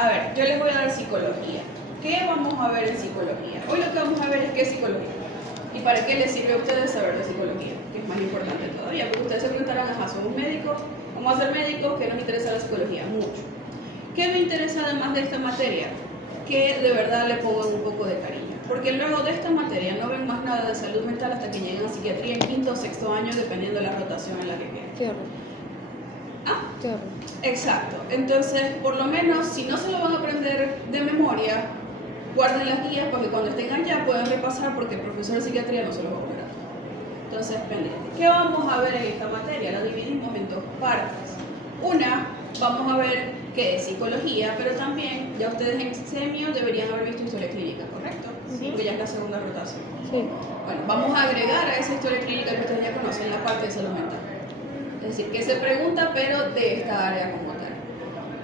A ver, yo les voy a dar psicología. ¿Qué vamos a ver en psicología? Hoy lo que vamos a ver es qué es psicología. ¿Y para qué les sirve a ustedes saber de psicología? Que es más importante todavía, porque ustedes se preguntarán, ajá, somos médicos, vamos a ser médicos, ¿qué nos interesa la psicología? Mucho. ¿Qué me interesa además de esta materia? Que de verdad le pongan un poco de cariño. Porque luego de esta materia no ven más nada de salud mental hasta que lleguen a psiquiatría en quinto o sexto año, dependiendo de la rotación en la que queden. Qué horror. ¿Ah? Qué horror. Exacto. Entonces, por lo menos, si no se lo van a aprender de memoria, guarden las guías porque cuando estén allá puedan repasar porque el profesor de psiquiatría no se los va a poner. Entonces, pendiente. ¿Qué vamos a ver en esta materia? La dividimos en dos partes. Una, vamos a ver qué es psicología, pero también ya ustedes en semio deberían haber visto historia clínica, ¿correcto? Sí. Porque ya es la segunda rotación. Sí. Bueno, vamos a agregar a esa historia clínica que ustedes ya conocen la parte de salud mental. Es decir, que se pregunta, pero de esta área como tal.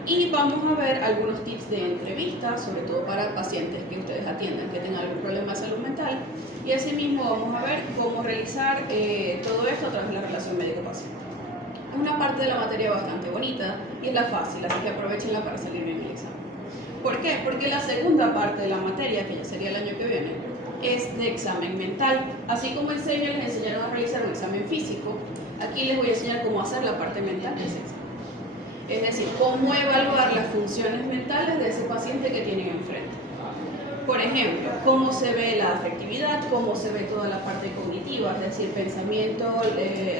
Y vamos a ver algunos tips de entrevista, sobre todo para pacientes que ustedes atiendan, que tengan algún problema de salud mental. Y asimismo vamos a ver cómo realizar todo esto a través de la relación médico-paciente. Es una parte de la materia bastante bonita y es la fácil, así que aprovechenla para salir bien el examen. ¿Por qué? Porque la segunda parte de la materia, que ya sería el año que viene, es de examen mental. Así como en serio les enseñaron a realizar un examen físico, aquí les voy a enseñar cómo hacer la parte mental de ese examen. Es decir, cómo evaluar las funciones mentales de ese paciente que tienen enfrente. Por ejemplo, cómo se ve la afectividad, cómo se ve toda la parte cognitiva, es decir, pensamiento,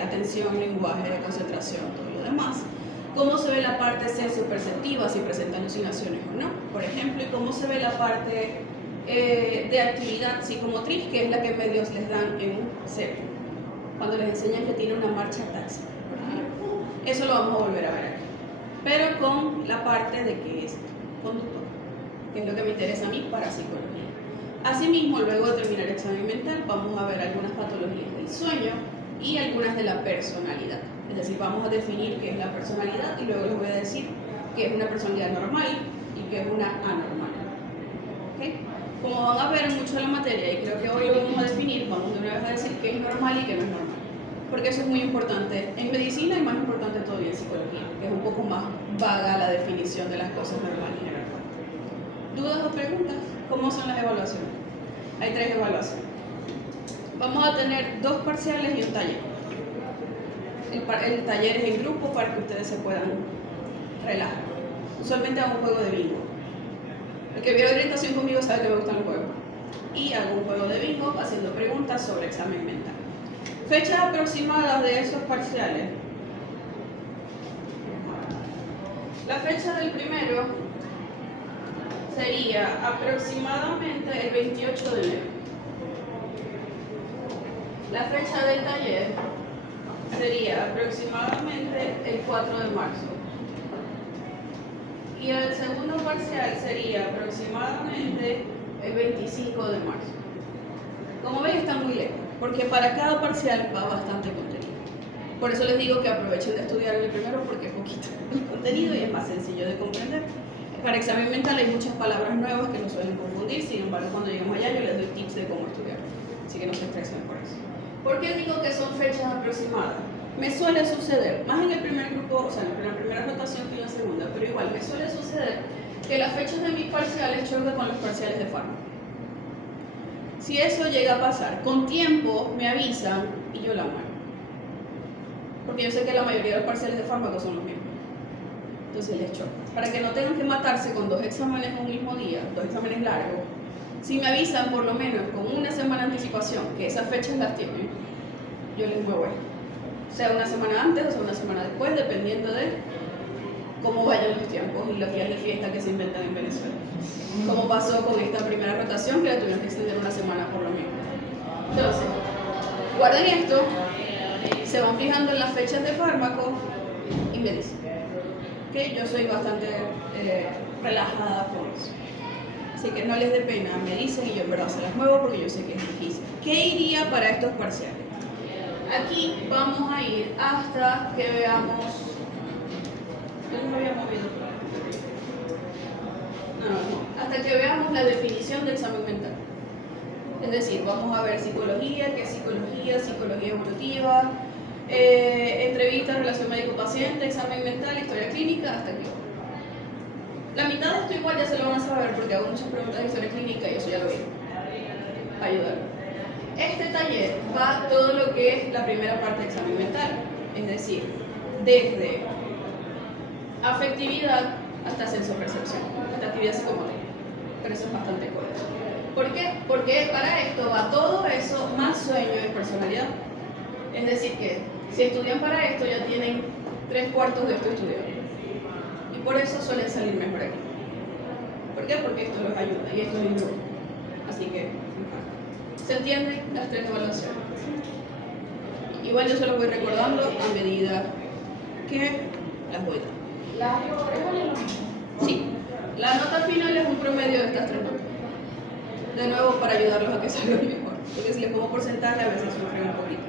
atención, lenguaje, concentración, todo lo demás. Cómo se ve la parte sensoperceptiva, si presenta alucinaciones o no, por ejemplo, y cómo se ve la parte de actividad psicomotriz, que es la que medios les dan en CEP, cuando les enseñan que tiene una marcha tácita, por ejemplo. Eso lo vamos a volver a ver aquí, pero con la parte de que es conductor, que es lo que me interesa a mí para psicología. Asimismo, luego de terminar el examen mental, vamos a ver algunas patologías del sueño y algunas de la personalidad. Es decir, vamos a definir qué es la personalidad y luego les voy a decir qué es una personalidad normal y qué es una anormal. ¿Okay? Como van a ver mucho de la materia, y creo que hoy lo vamos a definir, vamos de una vez a decir qué es normal y qué no es normal. Porque eso es muy importante en medicina y más importante todavía en psicología, que es un poco más vaga la definición de las cosas normales y anormales. ¿Dudas o preguntas? ¿Cómo son las evaluaciones? Hay 3 evaluaciones. Vamos a tener 2 parciales y un taller. El taller es en grupo para que ustedes se puedan relajar. Usualmente hago un juego de bingo. El que vio orientación conmigo sabe que me gustan los juegos. Y hago un juego de bingo haciendo preguntas sobre examen mental. Fechas aproximadas de esos parciales. La fecha del primero sería aproximadamente el 28 de enero. La fecha del taller sería aproximadamente el 4 de marzo. Y el segundo parcial sería aproximadamente el 25 de marzo. Como ven, está muy lejos, porque para cada parcial va bastante contenido. Por eso les digo que aprovechen de estudiar el primero porque es poquito el contenido y es más sencillo de comprender. Para examen mental hay muchas palabras nuevas que nos suelen confundir, sin embargo cuando lleguemos allá yo les doy tips de cómo estudiar, así que no se estresen por eso. ¿Por qué digo que son fechas aproximadas? Me suele suceder, más en el primer grupo, o sea en la primera rotación que en la segunda, pero igual me suele suceder que las fechas de mis parciales chocan con los parciales de fármaco. Si eso llega a pasar, con tiempo me avisan y yo la muevo. Porque yo sé que la mayoría de los parciales de fármaco son los mismos. Entonces les choco. Para que no tengan que matarse con 2 exámenes en un mismo día, 2 exámenes largos, si me avisan por lo menos con una semana de anticipación que esas fechas las tienen, yo les muevo esto. Sea una semana antes o sea una semana después, dependiendo de cómo vayan los tiempos y los días de fiesta que se inventan en Venezuela. Como pasó con esta primera rotación, que la tuvimos que extender una semana por lo mismo. Entonces, guarden esto, se van fijando en las fechas de fármaco y me dicen que yo soy bastante relajada con eso. Así que no les dé pena, me dicen y yo en verdad se las muevo porque yo sé que es difícil. ¿Qué iría para estos parciales? Aquí vamos a ir hasta que veamos... ¿Yo no había movido? No. Hasta que veamos la definición de examen mental. Es decir, vamos a ver psicología, qué es psicología, psicología evolutiva, entrevista, relación médico-paciente, examen mental, historia clínica, hasta aquí. La mitad de esto igual ya se lo van a saber porque hago muchas preguntas de historia clínica y eso ya lo vi. Ayudar. Este taller va todo lo que es la primera parte de examen mental, es decir, desde afectividad hasta sensopercepción, hasta actividad psicomotora. Pero eso es bastante corto. ¿Por qué? Porque para esto va todo eso más sueño y personalidad. Es decir que si estudian para esto ya tienen 3/4 de esto estudiado. Y por eso suelen salir mejor aquí. ¿Por qué? Porque esto los ayuda y esto es en grupo. Así que, ¿se entienden las 3 evaluaciones? Igual yo se los voy recordando a medida que las voy dando. ¿Las rigores valen lo mismo? Sí, la nota final es un promedio de estas 3 notas. De nuevo, para ayudarlos a que salgan mejor. Porque si les pongo porcentaje, a veces sufren un poquito.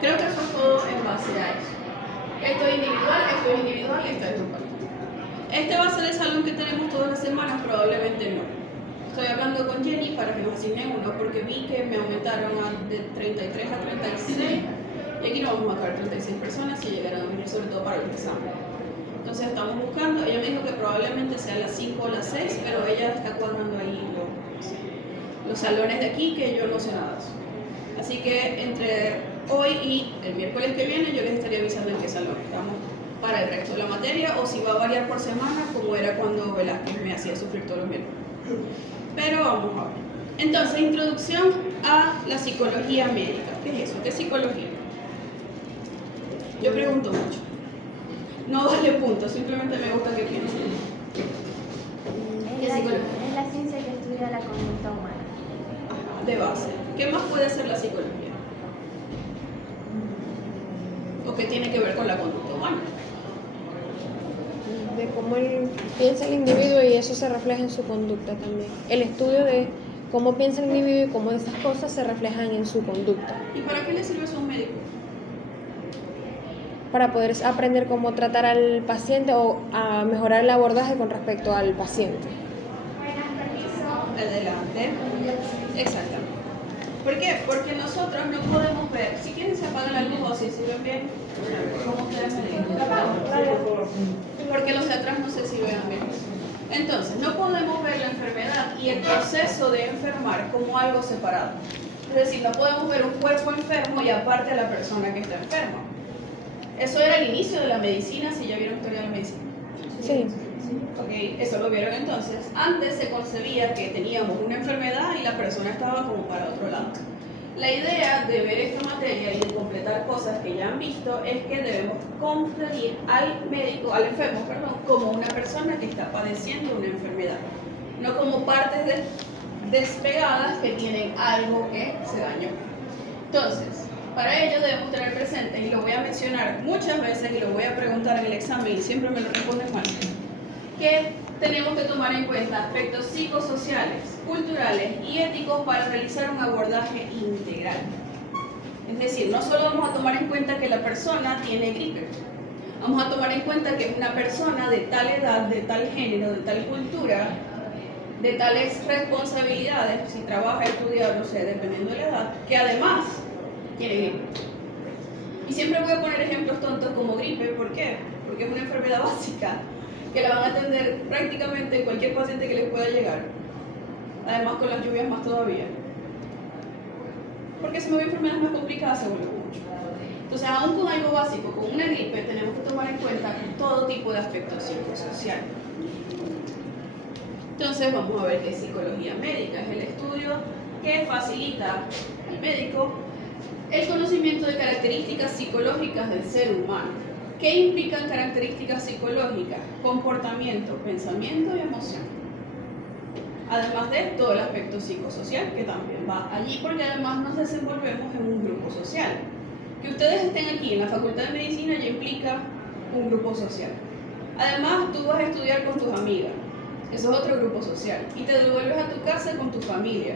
Creo que eso es todo en base a eso. Esto es individual, esto es grupal. Este va a ser el salón que tenemos todas las semanas, probablemente no. Estoy hablando con Jenny para que nos asignen uno, porque vi que me aumentaron de 33 a 36, y aquí no vamos a caber 36 personas si llegaran a venir, sobre todo para los exámenes. Entonces estamos buscando, ella me dijo que probablemente sea a las 5 o las 6, pero ella está cuadrando ahí los salones de aquí, que yo no sé nada de eso. Así que entre hoy y el miércoles que viene yo les estaría avisando en qué salón estamos para el resto de la materia, o si va a variar por semana, como era cuando Velázquez me hacía sufrir todos los miércoles. Pero vamos a ver. Entonces, introducción a la psicología médica. ¿Qué es eso? ¿Qué es psicología? Yo pregunto mucho. No vale punto, simplemente me gusta que piensen. Es la ciencia que estudia la conducta humana. Ajá, de base. ¿Qué más puede ser la psicología? ¿O qué tiene que ver con la conducta humana? De cómo piensa el individuo y eso se refleja en su conducta también. El estudio de cómo piensa el individuo y cómo esas cosas se reflejan en su conducta. ¿Y para qué le sirve eso a un médico? Para poder aprender cómo tratar al paciente o a mejorar el abordaje con respecto al paciente. Adelante. Exactamente. ¿Por qué? Porque nosotros no podemos ver. Si quieren se apagan la luz o si sirven bien, como ustedes me digan. Porque los de atrás no sé si vean bien. Entonces, no podemos ver la enfermedad y el proceso de enfermar como algo separado. Es decir, no podemos ver un cuerpo enfermo y aparte a la persona que está enferma. Eso era el inicio de la medicina, si ya vieron historia de la medicina. Sí. Ok, eso lo vieron entonces. Antes se concebía que teníamos una enfermedad y la persona estaba como para otro lado. La idea de ver esta materia y de completar cosas que ya han visto es que debemos concebir al médico, al enfermo, perdón, como una persona que está padeciendo una enfermedad, no como partes despegadas que tienen algo que se dañó. Entonces, para ello debemos tener presente, y lo voy a mencionar muchas veces y lo voy a preguntar en el examen y siempre me lo responden mal, que tenemos que tomar en cuenta aspectos psicosociales, culturales y éticos para realizar un abordaje integral. Es decir, no solo vamos a tomar en cuenta que la persona tiene gripe, vamos a tomar en cuenta que es una persona de tal edad, de tal género, de tal cultura, de tales responsabilidades, si trabaja, estudia, no sé, dependiendo de la edad, que además tiene gripe. Y siempre voy a poner ejemplos tontos como gripe, ¿por qué? Porque es una enfermedad básica que la van a atender prácticamente cualquier paciente que les pueda llegar. Además con las lluvias más todavía. Porque si me voy a enfermedades más complicadas se vuelve mucho. Entonces, aún con algo básico, con una gripe, tenemos que tomar en cuenta todo tipo de aspectos psicosociales. Entonces, vamos a ver qué es psicología médica. Es el estudio que facilita al médico el conocimiento de características psicológicas del ser humano. ¿Qué implican características psicológicas? Comportamiento, pensamiento y emoción. Además de todo el aspecto psicosocial, que también va allí, porque además nos desenvolvemos en un grupo social. Que ustedes estén aquí en la Facultad de Medicina ya implica un grupo social. Además, tú vas a estudiar con tus amigas, eso es otro grupo social. Y te devuelves a tu casa con tu familia,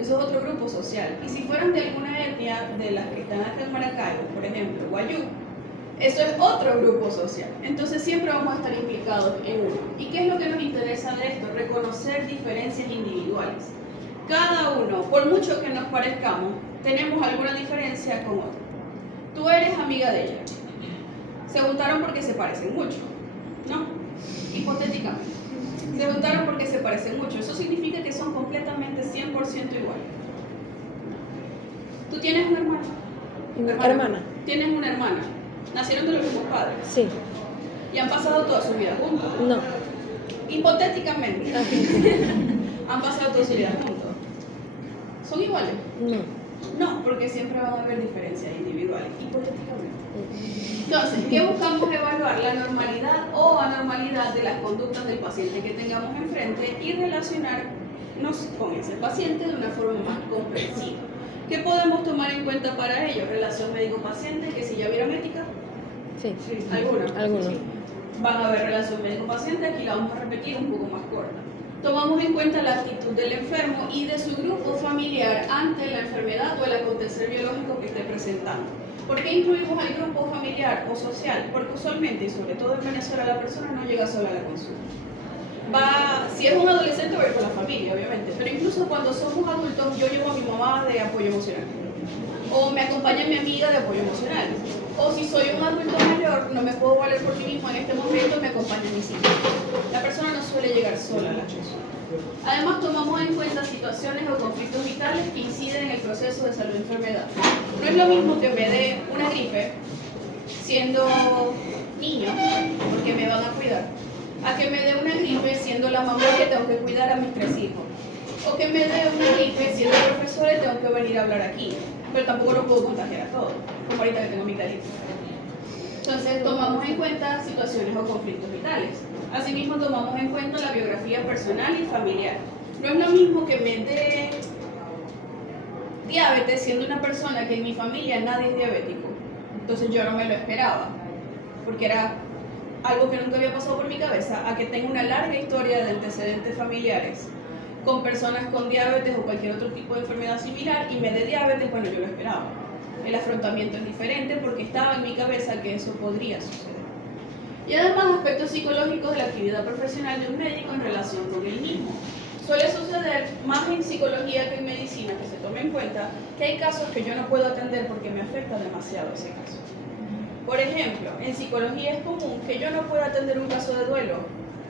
eso es otro grupo social. Y si fueran de alguna etnia de las que están acá en Maracaibo, por ejemplo, Guayú, eso es otro grupo social. Entonces siempre vamos a estar implicados en uno. ¿Y qué es lo que nos interesa de esto? Reconocer diferencias individuales. Cada uno, por mucho que nos parezcamos, tenemos alguna diferencia con otro. Tú eres amiga de ella. Se juntaron porque se parecen mucho, ¿no? Hipotéticamente. Se juntaron porque se parecen mucho. Eso significa que son completamente 100% iguales. ¿Tú tienes una hermana? Hermana. ¿Tienes una hermana? ¿Nacieron de los mismos padres? Sí. ¿Y han pasado toda su vida juntos? No. Hipotéticamente. ¿Han pasado toda su vida juntos? ¿Son iguales? No. No, porque siempre van a haber diferencias individuales, hipotéticamente. Entonces, ¿qué buscamos evaluar? La normalidad o anormalidad de las conductas del paciente que tengamos enfrente y relacionarnos con ese paciente de una forma más comprensiva. ¿Qué podemos tomar en cuenta para ello? Relación médico-paciente, que si ya vieron ética, Sí. ¿alguna? Algunos. Sí. Van a ver relación médico-paciente, aquí la vamos a repetir un poco más corta. Tomamos en cuenta la actitud del enfermo y de su grupo familiar ante la enfermedad o el acontecer biológico que esté presentando. ¿Por qué incluimos al grupo familiar o social? Porque usualmente, y sobre todo en Venezuela, la persona no llega sola a la consulta. Si es un adolescente, va a ir con la familia, obviamente, pero incluso cuando somos adultos, yo llevo a mi mamá de apoyo emocional, o me acompaña mi amiga de apoyo emocional, o si soy un adulto mayor, no me puedo valer por mí mismo en este momento, me acompaña mi psicólogo. La persona no suele llegar sola a la consulta. Además, tomamos en cuenta situaciones o conflictos vitales que inciden en el proceso de salud y enfermedad. No es lo mismo que me dé una gripe siendo niño, porque me van a cuidar, a que me dé una gripe siendo la mamá que tengo que cuidar a mis 3 hijos, o que me dé una gripe siendo profesora y tengo que venir a hablar aquí, pero tampoco lo puedo contagiar a todos, como ahorita que tengo mi gripe. Entonces tomamos en cuenta situaciones o conflictos vitales. Asimismo tomamos en cuenta la biografía personal y familiar. No es lo mismo que me dé diabetes siendo una persona que en mi familia nadie es diabético. Entonces yo no me lo esperaba, porque era algo que nunca había pasado por mi cabeza, a que tenga una larga historia de antecedentes familiares con personas con diabetes o cualquier otro tipo de enfermedad similar y me dé diabetes, bueno, yo lo esperaba. El afrontamiento es diferente porque estaba en mi cabeza que eso podría suceder. Y además aspectos psicológicos de la actividad profesional de un médico en relación con él mismo. Suele suceder más en psicología que en medicina, que se tome en cuenta que hay casos que yo no puedo atender porque me afecta demasiado ese caso. Por ejemplo, en psicología es común que yo no pueda atender un caso de duelo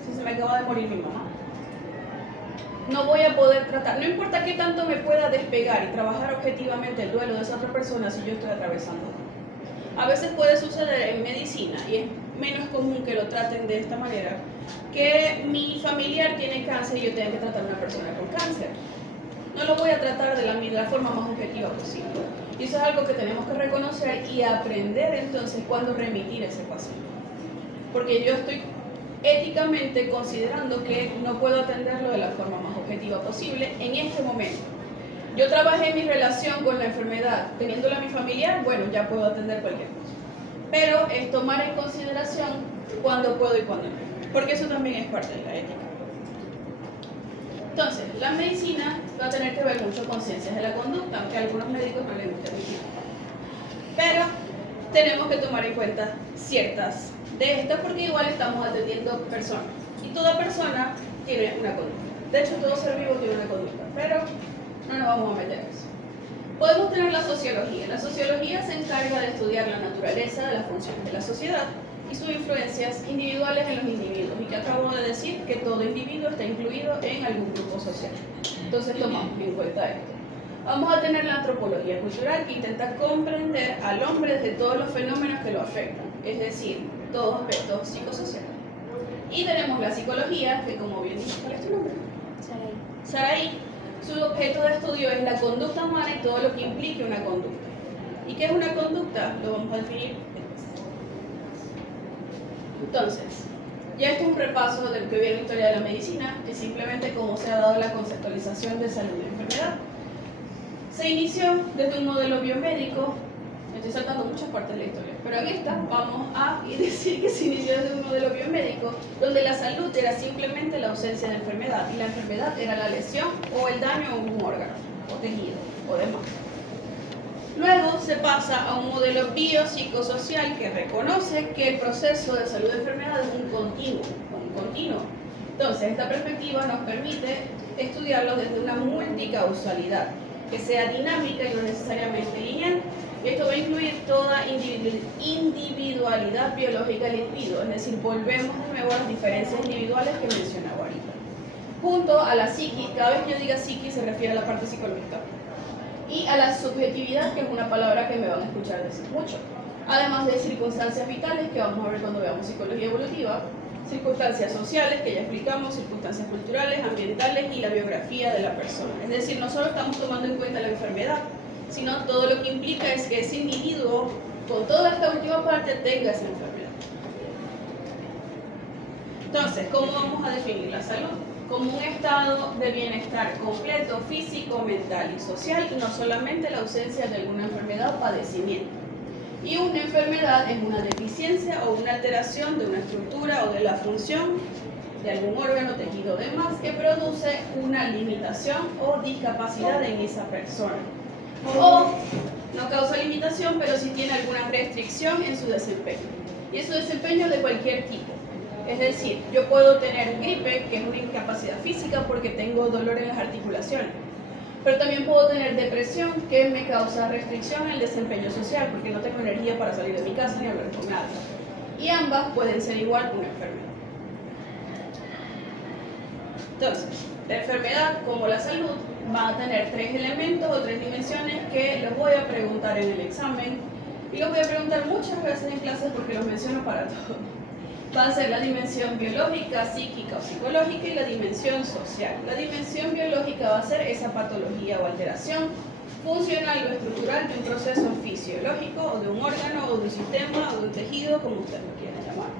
si se me acaba de morir mi mamá. No voy a poder tratar, no importa qué tanto me pueda despegar y trabajar objetivamente el duelo de esa otra persona si yo estoy atravesando. A veces puede suceder en medicina, y es menos común que lo traten de esta manera, que mi familiar tiene cáncer y yo tenga que tratar a una persona con cáncer. No lo voy a tratar de la forma más objetiva posible. Y eso es algo que tenemos que reconocer y aprender entonces cuándo remitir a ese paciente. Porque yo estoy éticamente considerando que no puedo atenderlo de la forma más objetiva posible en este momento. Yo trabajé mi relación con la enfermedad teniéndola a mi familiar, bueno, ya puedo atender cualquier cosa. Pero es tomar en consideración cuándo puedo y cuándo no, porque eso también es parte de la ética. Entonces, la medicina va a tener que ver mucho con ciencias de la conducta, aunque a algunos médicos no les gusta mucho. Pero tenemos que tomar en cuenta ciertas de estas porque igual estamos atendiendo personas. Y toda persona tiene una conducta. De hecho, todo ser vivo tiene una conducta, pero no nos vamos a meter en eso. Podemos tener la sociología. La sociología se encarga de estudiar la naturaleza de las funciones de la sociedad y sus influencias individuales en los individuos. Y que acabo de decir que todo individuo está incluido en algún grupo social. Entonces tomamos en cuenta esto. Vamos a tener la antropología cultural que intenta comprender al hombre desde todos los fenómenos que lo afectan, es decir, todos aspectos psicosociales. Y tenemos la psicología, que como bien dije, ¿cuál es tu nombre? Saraí. Su objeto de estudio es la conducta humana y todo lo que implique una conducta. ¿Y qué es una conducta? Lo vamos a definir después. Entonces, ya esto es un repaso de lo que viene en la historia de la medicina, que simplemente cómo se ha dado la conceptualización de salud y enfermedad. Se inició desde un modelo biomédico, estoy saltando muchas partes de la historia, pero en esta vamos a decir que se inició desde un modelo biomédico donde la salud era simplemente la ausencia de enfermedad y la enfermedad era la lesión o el daño a un órgano o tejido o demás. Luego se pasa a un modelo biopsicosocial que reconoce que el proceso de salud y enfermedad es un continuo. Entonces, esta perspectiva nos permite estudiarlo desde una multicausalidad, que sea dinámica y no necesariamente lineal, Y esto va a incluir toda individualidad biológica del individuo, es decir, volvemos de nuevo a las diferencias individuales que mencionaba ahorita. Junto a la psiquis, cada vez que yo diga psiquis se refiere a la parte psicológica. Y a la subjetividad, que es una palabra que me van a escuchar decir mucho. Además de circunstancias vitales, que vamos a ver cuando veamos psicología evolutiva, circunstancias sociales, que ya explicamos, circunstancias culturales, ambientales y la biografía de la persona. Es decir, no solo estamos tomando en cuenta la enfermedad, sino todo lo que implica es que ese individuo, con toda esta última parte, tenga esa enfermedad. Entonces, ¿cómo vamos a definir la salud? Como un estado de bienestar completo, físico, mental y social, y no solamente la ausencia de alguna enfermedad o padecimiento. Y una enfermedad es una deficiencia o una alteración de una estructura o de la función de algún órgano, tejido o demás que produce una limitación o discapacidad en esa persona. O no causa limitación, pero sí tiene alguna restricción en su desempeño. Y es su desempeño de cualquier tipo. Es decir, yo puedo tener gripe, que es una incapacidad física porque tengo dolor en las articulaciones. Pero también puedo tener depresión, que me causa restricción en el desempeño social, porque no tengo energía para salir de mi casa ni hablar con nadie. Y ambas pueden ser igual una enfermedad. Entonces, la enfermedad como la salud va a tener 3 elementos o 3 dimensiones que los voy a preguntar en el examen. Y los voy a preguntar muchas veces en clases porque los menciono para todo. Va a ser la dimensión biológica, psíquica o psicológica y la dimensión social. La dimensión biológica va a ser esa patología o alteración funcional o estructural de un proceso fisiológico o de un órgano o de un sistema o de un tejido, como ustedes lo quieran llamar.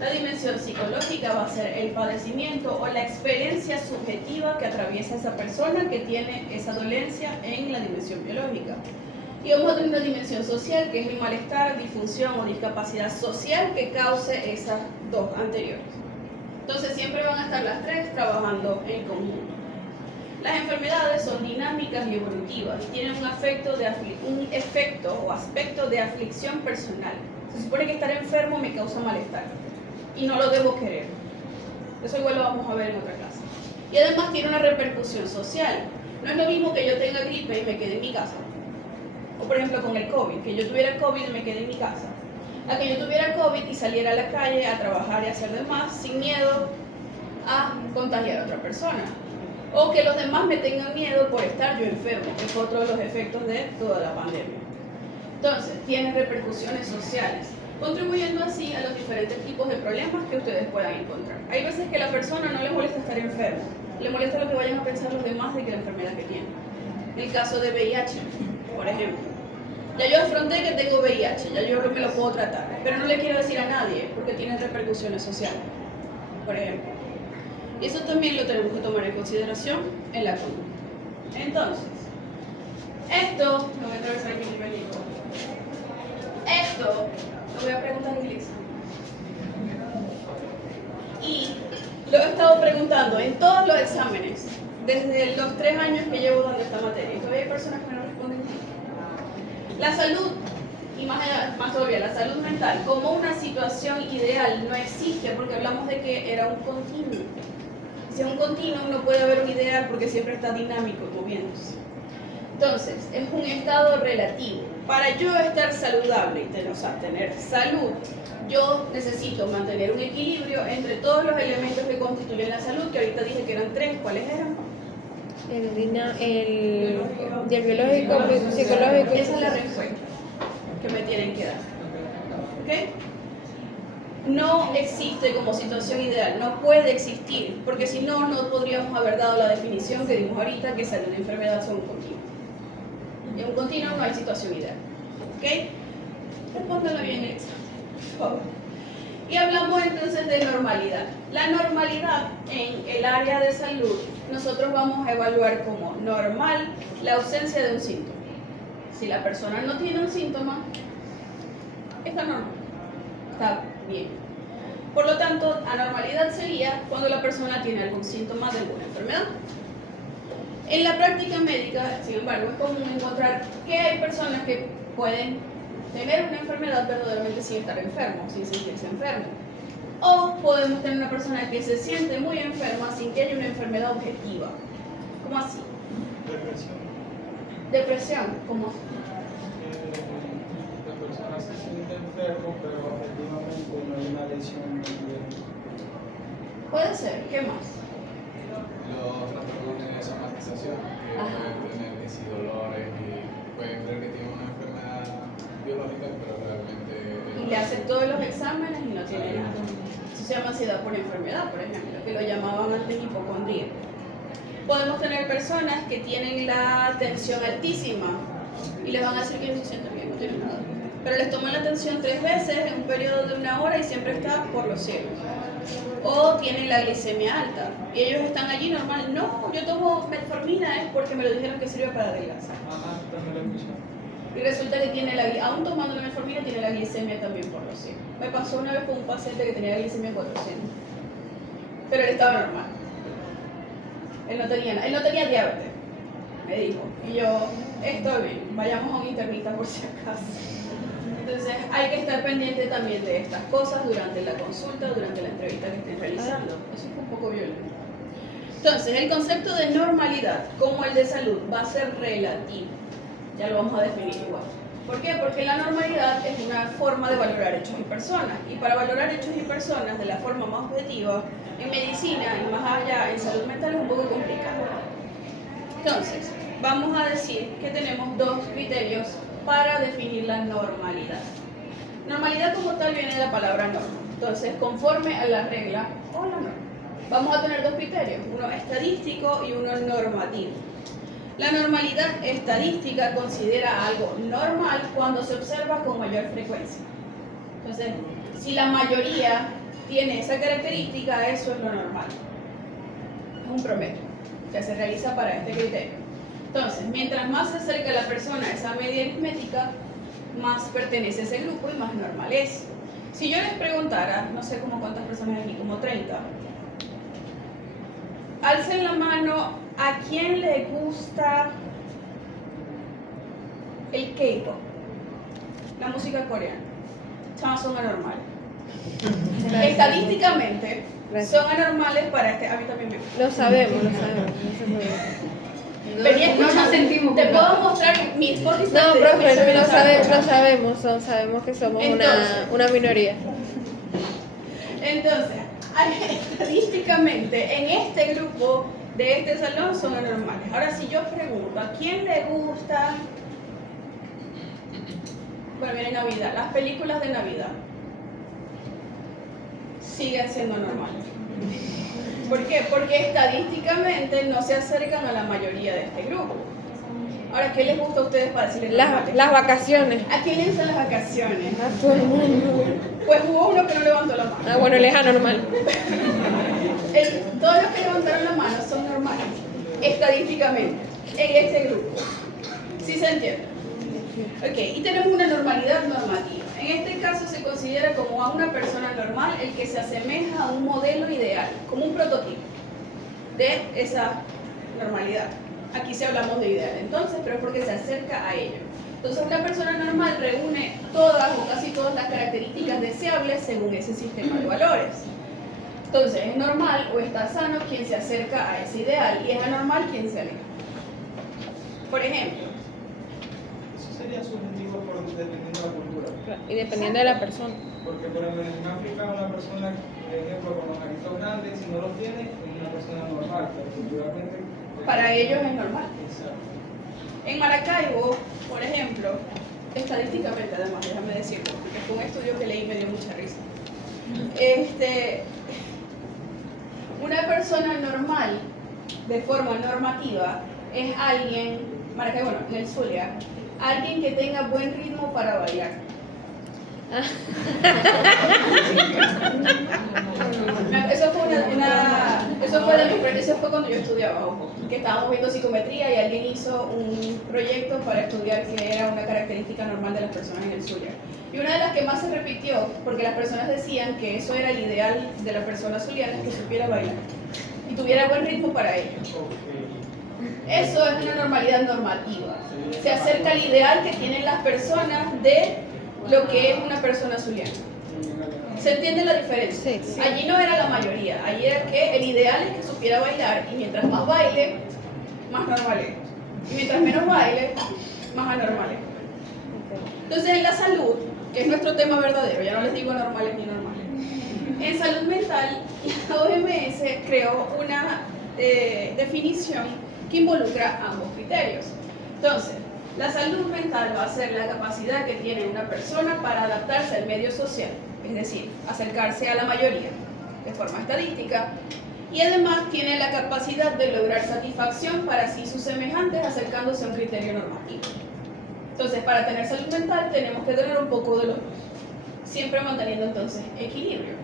La dimensión psicológica va a ser el padecimiento o la experiencia subjetiva que atraviesa esa persona que tiene esa dolencia en la dimensión biológica. Y vamos a tener una dimensión social, que es el malestar, disfunción o discapacidad social que cause esas dos anteriores. Entonces siempre van a estar las 3 trabajando en conjunto. Las enfermedades son dinámicas y evolutivas y tienen un efecto o aspecto de aflicción personal. Se supone que estar enfermo me causa malestar y no lo debo querer. Eso igual lo vamos a ver en otra clase. Y además tiene una repercusión social. No es lo mismo que yo tenga gripe y me quede en mi casa. O por ejemplo con el COVID, que yo tuviera COVID y me quedé en mi casa. A que yo tuviera COVID y saliera a la calle a trabajar y a hacer demás sin miedo a contagiar a otra persona. O que los demás me tengan miedo por estar yo enfermo, que es otro de los efectos de toda la pandemia. Entonces, tiene repercusiones sociales, contribuyendo así a los diferentes tipos de problemas que ustedes puedan encontrar. Hay veces que a la persona no le molesta estar enfermo, le molesta lo que vayan a pensar los demás de que la enfermedad que tiene. El caso de VIH, por ejemplo. Ya yo afronté que tengo VIH, ya yo me lo puedo tratar, pero no le quiero decir a nadie porque tiene repercusiones sociales, por ejemplo. Y eso también lo tenemos que tomar en consideración en la conducta. Entonces, esto, lo voy a atravesar mi nivelito. Esto lo voy a preguntar en el examen. Y lo he estado preguntando en todos los exámenes, desde los 3 años que llevo dando esta materia. Y todavía hay personas que no responden. La salud, y más todavía, la salud mental, como una situación ideal, no existe porque hablamos de que era un continuo. Si es un continuo, no puede haber un ideal porque siempre está dinámico, moviéndose. Entonces, es un estado relativo. Para yo estar saludable, o sea, tener salud, yo necesito mantener un equilibrio entre todos los elementos que constituyen la salud, que ahorita dije que eran 3. ¿Cuáles eran? El biológico, el psicológico. Esa es la respuesta que me tienen que dar. ¿Ok? No existe como situación ideal, no puede existir, porque si no, no podríamos haber dado la definición que dimos ahorita, que salud y enfermedad son un continuo. En un continuo no hay situación ideal. ¿Ok? Respóndanlo bien, Alexa, por favor. Y hablamos entonces de normalidad. La normalidad en el área de salud, nosotros vamos a evaluar como normal la ausencia de un síntoma. Si la persona no tiene un síntoma, está normal, está bien. Por lo tanto, anormalidad sería cuando la persona tiene algún síntoma de alguna enfermedad. En la práctica médica, sin embargo, es común encontrar que hay personas que pueden tener una enfermedad verdaderamente sin estar enfermo, sin sentirse enfermo. O podemos tener una persona que se siente muy enferma sin que haya una enfermedad objetiva. ¿Cómo así? Depresión. Depresión, ¿cómo así? la persona se siente enfermo, pero efectivamente no hay una lesión en el cuerpo. Puede ser, ¿qué más? Los trastornos de somatización, que Ajá. pueden tener que si dolores y pueden creer que tienen una enfermedad biológica, pero realmente Y le hace todos los exámenes y no tiene nada. Eso se llama ansiedad por enfermedad, por ejemplo, que lo llamaban antes hipocondría. Podemos tener personas que tienen la tensión altísima y les van a decir que no se sienten bien, no tienen nada. Pero les toman la tensión 3 veces en un periodo de 1 hora y siempre está por los cielos. O tienen la glicemia alta y ellos están allí normal. No, yo tomo metformina es porque me lo dijeron que sirve para adelgazar. Ajá, también lo he escuchado. Y resulta que aún tomando la metformina, tiene la glicemia también por los cielos. Me pasó una vez con un paciente que tenía glicemia 400, pero él estaba normal. Él no tenía diabetes, me dijo. Y yo, estoy bien, vayamos a un internista por si acaso. Entonces hay que estar pendiente también de estas cosas durante la consulta, durante la entrevista que estén realizando. Eso fue un poco violento. Entonces, el concepto de normalidad, como el de salud, va a ser relativo. Ya lo vamos a definir igual. ¿Por qué? Porque la normalidad es una forma de valorar hechos y personas. Y para valorar hechos y personas de la forma más objetiva, en medicina y más allá, en salud mental es un poco complicado. Entonces, vamos a decir que tenemos 2 criterios para definir la normalidad. Normalidad como tal viene de la palabra norma. Entonces, conforme a la regla o la norma. Vamos a tener 2 criterios, uno estadístico y uno normativo. La normalidad estadística considera algo normal cuando se observa con mayor frecuencia. Entonces, si la mayoría tiene esa característica, eso es lo normal. Es un promedio que se realiza para este criterio. Entonces, mientras más se acerca la persona a esa media aritmética, más pertenece a ese grupo y más normal es. Si yo les preguntara, no sé como cuántas personas hay aquí, como 30, alcen la mano a quién le gusta el K-pop, la música coreana. Son anormales. Estadísticamente, Gracias. son anormales para este. A mí también me gusta. Lo sabemos, no se puede. Venía No nos escuchando. sentimos Te culpables. puedo mostrar mi Spotify. No, de- profe, de- lo sabemos, sabemos que somos Entonces. una minoría. Entonces, estadísticamente, en este grupo de este salón son anormales. Ahora, si yo pregunto, ¿a quién le gusta? Bueno, viene Navidad, las películas de Navidad siguen siendo normales. ¿Por qué? Porque estadísticamente no se acercan a la mayoría de este grupo. Ahora, ¿qué les gusta a ustedes para decirles normales? Las vacaciones. ¿A quién les gustan las vacaciones? A todo el mundo. Pues hubo uno que no levantó la mano. Ah, bueno, él es anormal. Todos los que levantaron la mano son normales, estadísticamente, en este grupo. ¿Sí se entiende? Ok, y tenemos una normalidad normativa. En este caso se considera como a una persona normal el que se asemeja a un modelo ideal, como un prototipo de esa normalidad. Aquí sí hablamos de ideal entonces, pero es porque se acerca a ello. Entonces una persona normal reúne todas o casi todas las características deseables según ese sistema de valores. Entonces es normal o está sano quien se acerca a ese ideal y es anormal quien se aleja. Por ejemplo, Eso sería subjetivo dependiendo de la cultura. Y dependiendo de la persona. Porque, por ejemplo, en África, una persona, por ejemplo, con los ojitos grandes, si no los tiene, es una persona normal, pero culturalmente. para ellos es normal. Exacto. En Maracaibo, por ejemplo, estadísticamente además, déjame decirlo, porque fue un estudio que leí y me dio mucha risa. Una persona normal, de forma normativa, es alguien, Maracaibo, bueno, en el Zulia, alguien que tenga buen ritmo para bailar. Eso fue cuando yo estudiaba, ojo, que estábamos viendo psicometría y alguien hizo un proyecto para estudiar qué era una característica normal de las personas en el Zulia. Y una de las que más se repitió, porque las personas decían que eso era el ideal de la persona zuliana, que supiera bailar y tuviera buen ritmo para ello. Eso es una normalidad normativa. Se acerca al ideal que tienen las personas de lo que es una persona zuliana. ¿Se entiende la diferencia? Sí. Allí no era la mayoría, allí era que el ideal es que supiera bailar y mientras más baile, más normal es. Y mientras menos baile, más anormal es. Entonces, en la salud, que es nuestro tema verdadero, ya no les digo normales ni normales. En salud mental, la OMS creó una definición que involucra ambos criterios. Entonces, la salud mental va a ser la capacidad que tiene una persona para adaptarse al medio social, es decir, acercarse a la mayoría de forma estadística, y además tiene la capacidad de lograr satisfacción para sí sus semejantes acercándose a un criterio normativo. Entonces, para tener salud mental tenemos que tener un poco de los dos, siempre manteniendo entonces equilibrio.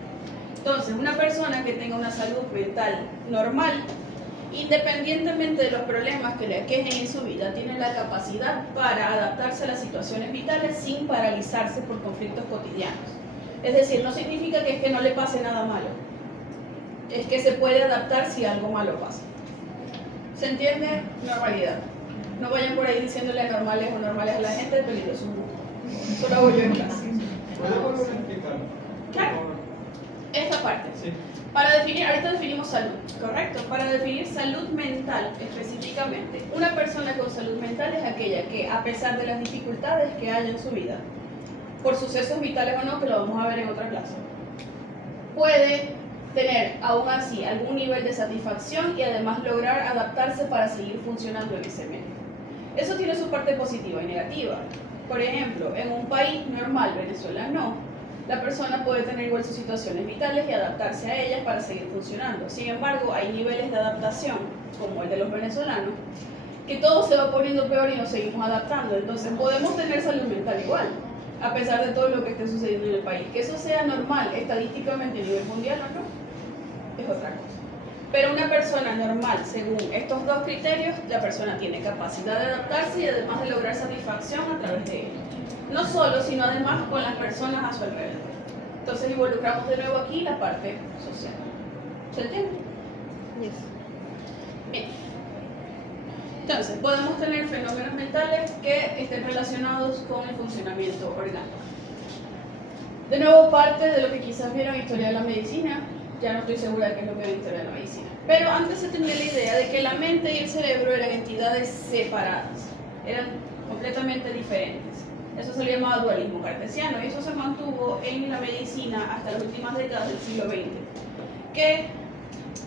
Entonces, una persona que tenga una salud mental normal, independientemente de los problemas que le aquejen en su vida, tiene la capacidad para adaptarse a las situaciones vitales sin paralizarse por conflictos cotidianos. Es decir, no significa que es que no le pase nada malo, es que se puede adaptar si algo malo pasa. ¿Se entiende? Normalidad. No vayan por ahí diciéndole anormales o normales a la gente, es peligroso. Eso lo hago yo en clase. ¿Puede volver a explicar? Claro. Esta parte. Sí. Para definir, ahorita definimos salud, ¿correcto? Para definir salud mental específicamente, una persona con salud mental es aquella que, a pesar de las dificultades que haya en su vida, por sucesos vitales o no, que lo vamos a ver en otra clase, puede tener aún así algún nivel de satisfacción y además lograr adaptarse para seguir funcionando en ese medio. Eso tiene su parte positiva y negativa. Por ejemplo, en un país normal, Venezuela no, la persona puede tener igual sus situaciones vitales y adaptarse a ellas para seguir funcionando. Sin embargo, hay niveles de adaptación, como el de los venezolanos, que todo se va poniendo peor y nos seguimos adaptando. Entonces podemos tener salud mental igual, a pesar de todo lo que esté sucediendo en el país. Que eso sea normal estadísticamente a nivel mundial o no, es otra cosa. Pero una persona normal, según estos dos criterios, la persona tiene capacidad de adaptarse y además de lograr satisfacción a través de ello. No solo, sino además con las personas a su alrededor. Entonces involucramos de nuevo aquí la parte social. ¿Se entiende? Yes. Bien. Entonces, podemos tener fenómenos mentales que estén relacionados con el funcionamiento orgánico. De nuevo, parte de lo que quizás vieron en Historia de la Medicina, ya no estoy segura de qué es lo que ven en Historia de la Medicina. Pero antes se tenía la idea de que la mente y el cerebro eran entidades separadas, eran completamente diferentes. Eso se le llamaba dualismo cartesiano y eso se mantuvo en la medicina hasta las últimas décadas del siglo XX, que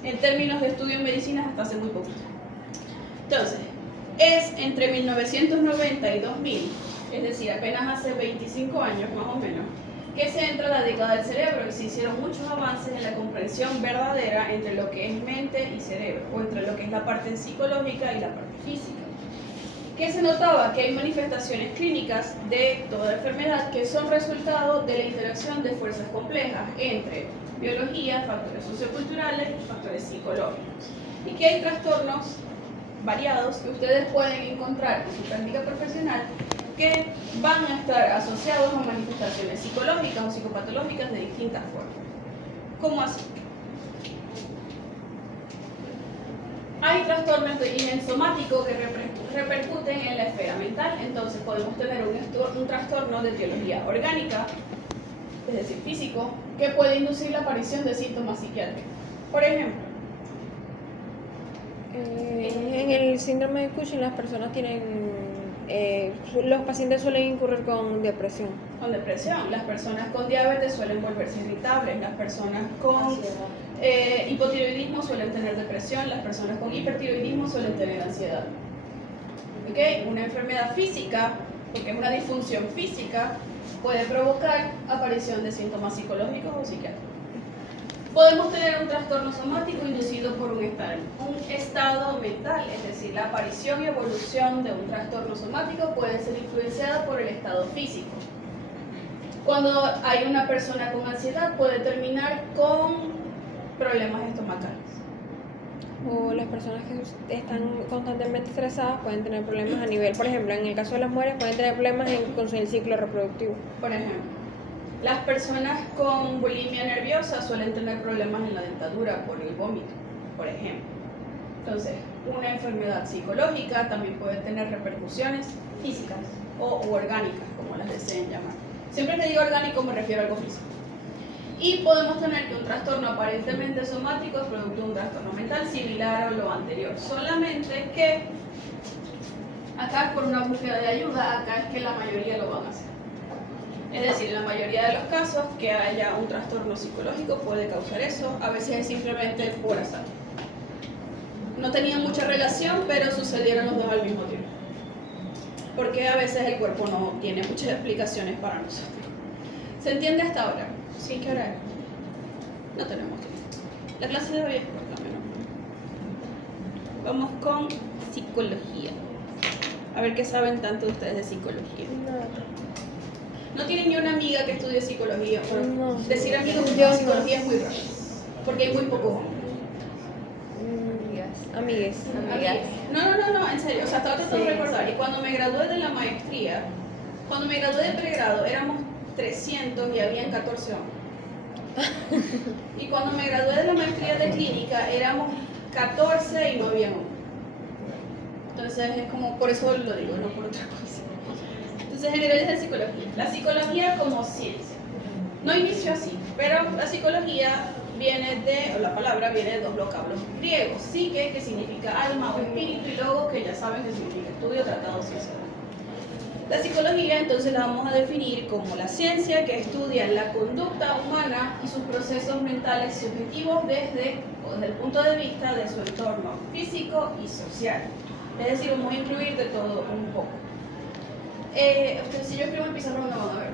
en términos de estudio en medicina hasta hace muy poquito. Entonces, es entre 1990 y 2000, es decir, apenas hace 25 años más o menos, que se entra la década del cerebro y se hicieron muchos avances en la comprensión verdadera entre lo que es mente y cerebro, o entre lo que es la parte psicológica y la parte física. Que se notaba que hay manifestaciones clínicas de toda enfermedad que son resultado de la interacción de fuerzas complejas entre biología, factores socioculturales y factores psicológicos. Y que hay trastornos variados que ustedes pueden encontrar en su práctica profesional que van a estar asociados a manifestaciones psicológicas o psicopatológicas de distintas formas. ¿Cómo así? Hay trastornos de origen somático que repercuten en la esfera mental, entonces podemos tener un trastorno de etiología orgánica, es decir, físico, que puede inducir la aparición de síntomas psiquiátricos. Por ejemplo, En el síndrome de Cushing las personas tienen, los pacientes suelen incurrir con depresión. con depresión, las personas con diabetes suelen volverse irritables, las personas con hipotiroidismo suelen tener depresión, las personas con hipertiroidismo suelen tener ansiedad. ¿Okay? Una enfermedad física, porque es una disfunción física, puede provocar aparición de síntomas psicológicos o psiquiátricos. Podemos tener un trastorno somático inducido por un estado mental, es decir, la aparición y evolución de un trastorno somático puede ser influenciada por el estado físico. Cuando hay una persona con ansiedad puede terminar con problemas estomacales. O las personas que están constantemente estresadas pueden tener problemas a nivel, por ejemplo, en el caso de las mujeres pueden tener problemas con el ciclo reproductivo. Por ejemplo, las personas con bulimia nerviosa suelen tener problemas en la dentadura por el vómito, por ejemplo. Entonces, una enfermedad psicológica también puede tener repercusiones físicas o orgánicas, como las deseen llamar. Siempre que digo orgánico me refiero a algo físico. Y podemos tener que un trastorno aparentemente somático es producto de un trastorno mental similar a lo anterior, solamente que Acá es por una búsqueda de ayuda, acá es que la mayoría lo van a hacer. Es decir, en la mayoría de los casos que haya un trastorno psicológico puede causar eso, a veces es simplemente por azar. No tenían mucha relación, pero sucedieron los dos al mismo tiempo. Porque a veces el cuerpo no tiene muchas explicaciones para nosotros. ¿Se entiende hasta ahora? ¿Sí? ¿Qué hora es? No tenemos tiempo. La clase de hoy es corta, menos. Vamos con psicología. A ver qué saben tanto ustedes de psicología. No tienen ni una amiga que estudie psicología. No. Decir amigos Yo de no. psicología es muy raro. Porque hay muy pocos hombres. Amigues. No, en serio. O sea, estaba tratando de recordar. Y cuando me gradué de la maestría, cuando me gradué de pregrado, éramos 300 y habían 14 hombres. Y cuando me gradué de la maestría de clínica, éramos 14 y no había uno. Entonces es como, por eso lo digo, no por otra cosa. Entonces, generales de psicología. La psicología como ciencia. No inició así, pero la psicología la palabra viene de dos vocablos griegos. Psique, que significa alma o espíritu, y logos, que ya saben que significa estudio, tratado, ciencia. La psicología entonces la vamos a definir como la ciencia que estudia la conducta humana y sus procesos mentales subjetivos desde el punto de vista de su entorno físico y social. Es decir, vamos a incluir de todo un poco. Si yo escribo en pizarrón, ¿no van a ver?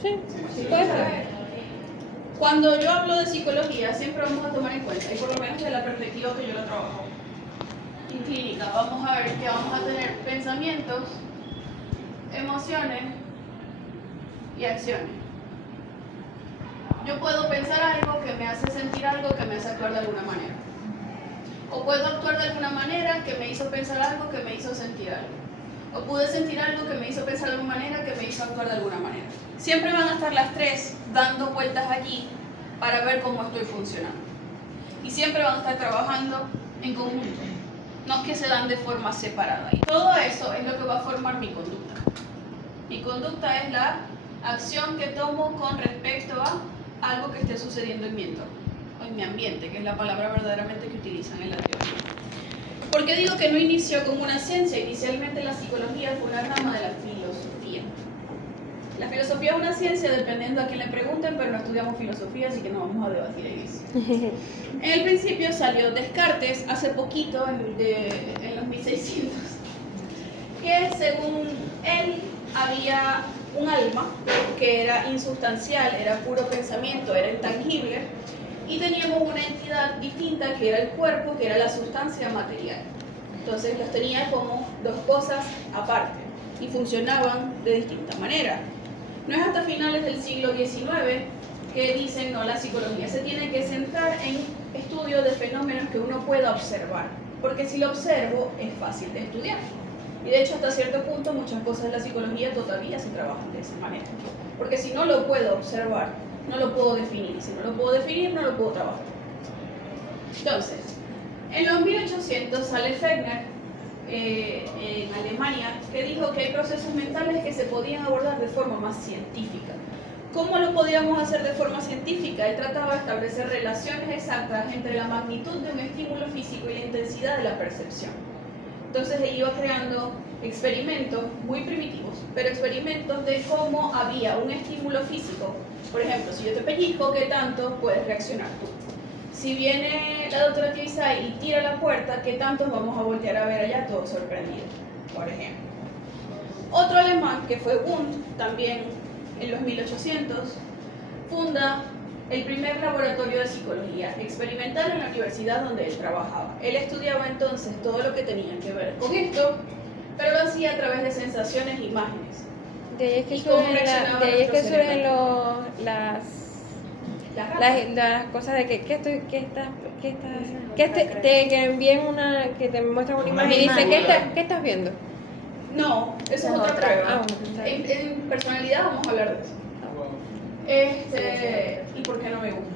Sí, puede ser. Cuando yo hablo de psicología, siempre vamos a tomar en cuenta, y por lo menos de la perspectiva que yo lo trabajo en clínica, vamos a ver que vamos a tener pensamientos, emociones y acciones. Yo puedo pensar algo que me hace sentir algo que me hace actuar de alguna manera. O puedo actuar de alguna manera que me hizo pensar algo que me hizo sentir algo. O pude sentir algo que me hizo pensar de alguna manera que me hizo actuar de alguna manera. Siempre van a estar las tres dando vueltas allí para ver cómo estoy funcionando. Y siempre van a estar trabajando en conjunto. No es que se dan de forma separada. Y todo eso es lo que va a formar mi conducta. Mi conducta es la acción que tomo con respecto a algo que esté sucediendo en mi entorno, o en mi ambiente, que es la palabra verdaderamente que utilizan en la teoría. ¿Por qué digo que no inició como una ciencia? Inicialmente la psicología fue una rama de la filosofía. La filosofía es una ciencia dependiendo a quién le pregunten, pero no estudiamos filosofía, así que no vamos a debatir en eso. En el principio salió Descartes, hace poquito, en los 1600, que según él había un alma que era insustancial, era puro pensamiento, era intangible, y teníamos una entidad distinta que era el cuerpo, que era la sustancia material. Entonces los tenía como dos cosas aparte y funcionaban de distinta manera. No es hasta finales del siglo XIX que dicen, no, la psicología se tiene que centrar en estudios de fenómenos que uno pueda observar, porque si lo observo es fácil de estudiar. Y de hecho hasta cierto punto muchas cosas de la psicología todavía se trabajan de esa manera, porque si no lo puedo observar, no lo puedo definir, y si no lo puedo definir, no lo puedo trabajar. Entonces, en los 1800 sale Fechner, en Alemania, que dijo que hay procesos mentales que se podían abordar de forma más científica. ¿Cómo lo podíamos hacer de forma científica? Él trataba de establecer relaciones exactas entre la magnitud de un estímulo físico y la intensidad de la percepción. Entonces él iba creando experimentos muy primitivos, pero experimentos de cómo había un estímulo físico. Por ejemplo, si yo te pellizco, ¿qué tanto puedes reaccionar tú? Si viene la doctora Tibisay y tira la puerta, ¿qué tantos vamos a voltear a ver allá todos sorprendidos? Por ejemplo. Otro alemán, que fue Wundt, también en los 1800, funda el primer laboratorio de psicología experimental en la universidad donde él trabajaba. Él estudiaba entonces todo lo que tenía que ver con esto, pero lo hacía a través de sensaciones e imágenes. De ahí es que ¿Y cómo surgen, reaccionaba de ahí es que nuestro surgen cerebro? las cosas de que envíen que te muestran una imagen y dicen, ¿qué estás viendo? No, eso es otra prueba. Ah, bueno, está bien. En personalidad vamos a hablar de eso. ¿Y por qué no me gusta?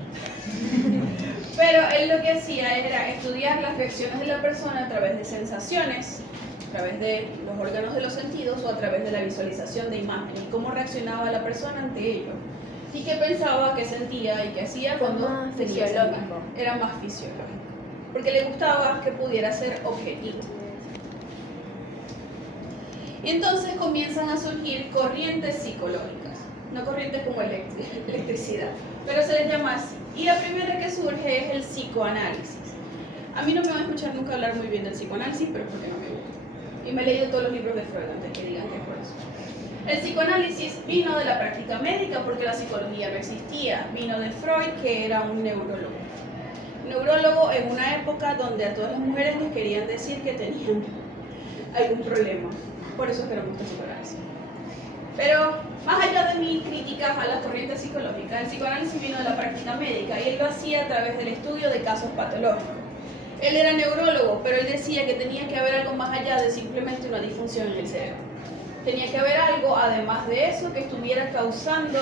Pero él lo que hacía era estudiar las reacciones de la persona a través de sensaciones, a través de los órganos de los sentidos o a través de la visualización de imágenes, y cómo reaccionaba la persona ante ello, y qué pensaba, qué sentía y qué hacía cuando tenía esa imagen. Era más fisiológico, porque le gustaba que pudiera ser objetivo. Y entonces comienzan a surgir corrientes psicológicas, no corrientes como electricidad, pero se les llama así. Y la primera que surge es el psicoanálisis. A mí no me van a escuchar nunca hablar muy bien del psicoanálisis, pero es porque no me gusta. Y me he leído todos los libros de Freud antes que digan que es por eso. El psicoanálisis vino de la práctica médica porque la psicología no existía. Vino de Freud, que era un neurólogo. Neurólogo en una época donde a todas las mujeres les querían decir que tenían algún problema. Por eso es que no me gusta el psicoanálisis. Pero más allá de mis críticas a las corrientes psicológicas, el psicoanálisis vino de la práctica médica y él lo hacía a través del estudio de casos patológicos. Él era neurólogo, pero él decía que tenía que haber algo más allá de simplemente una disfunción en el cerebro. Tenía que haber algo, además de eso, que estuviera causando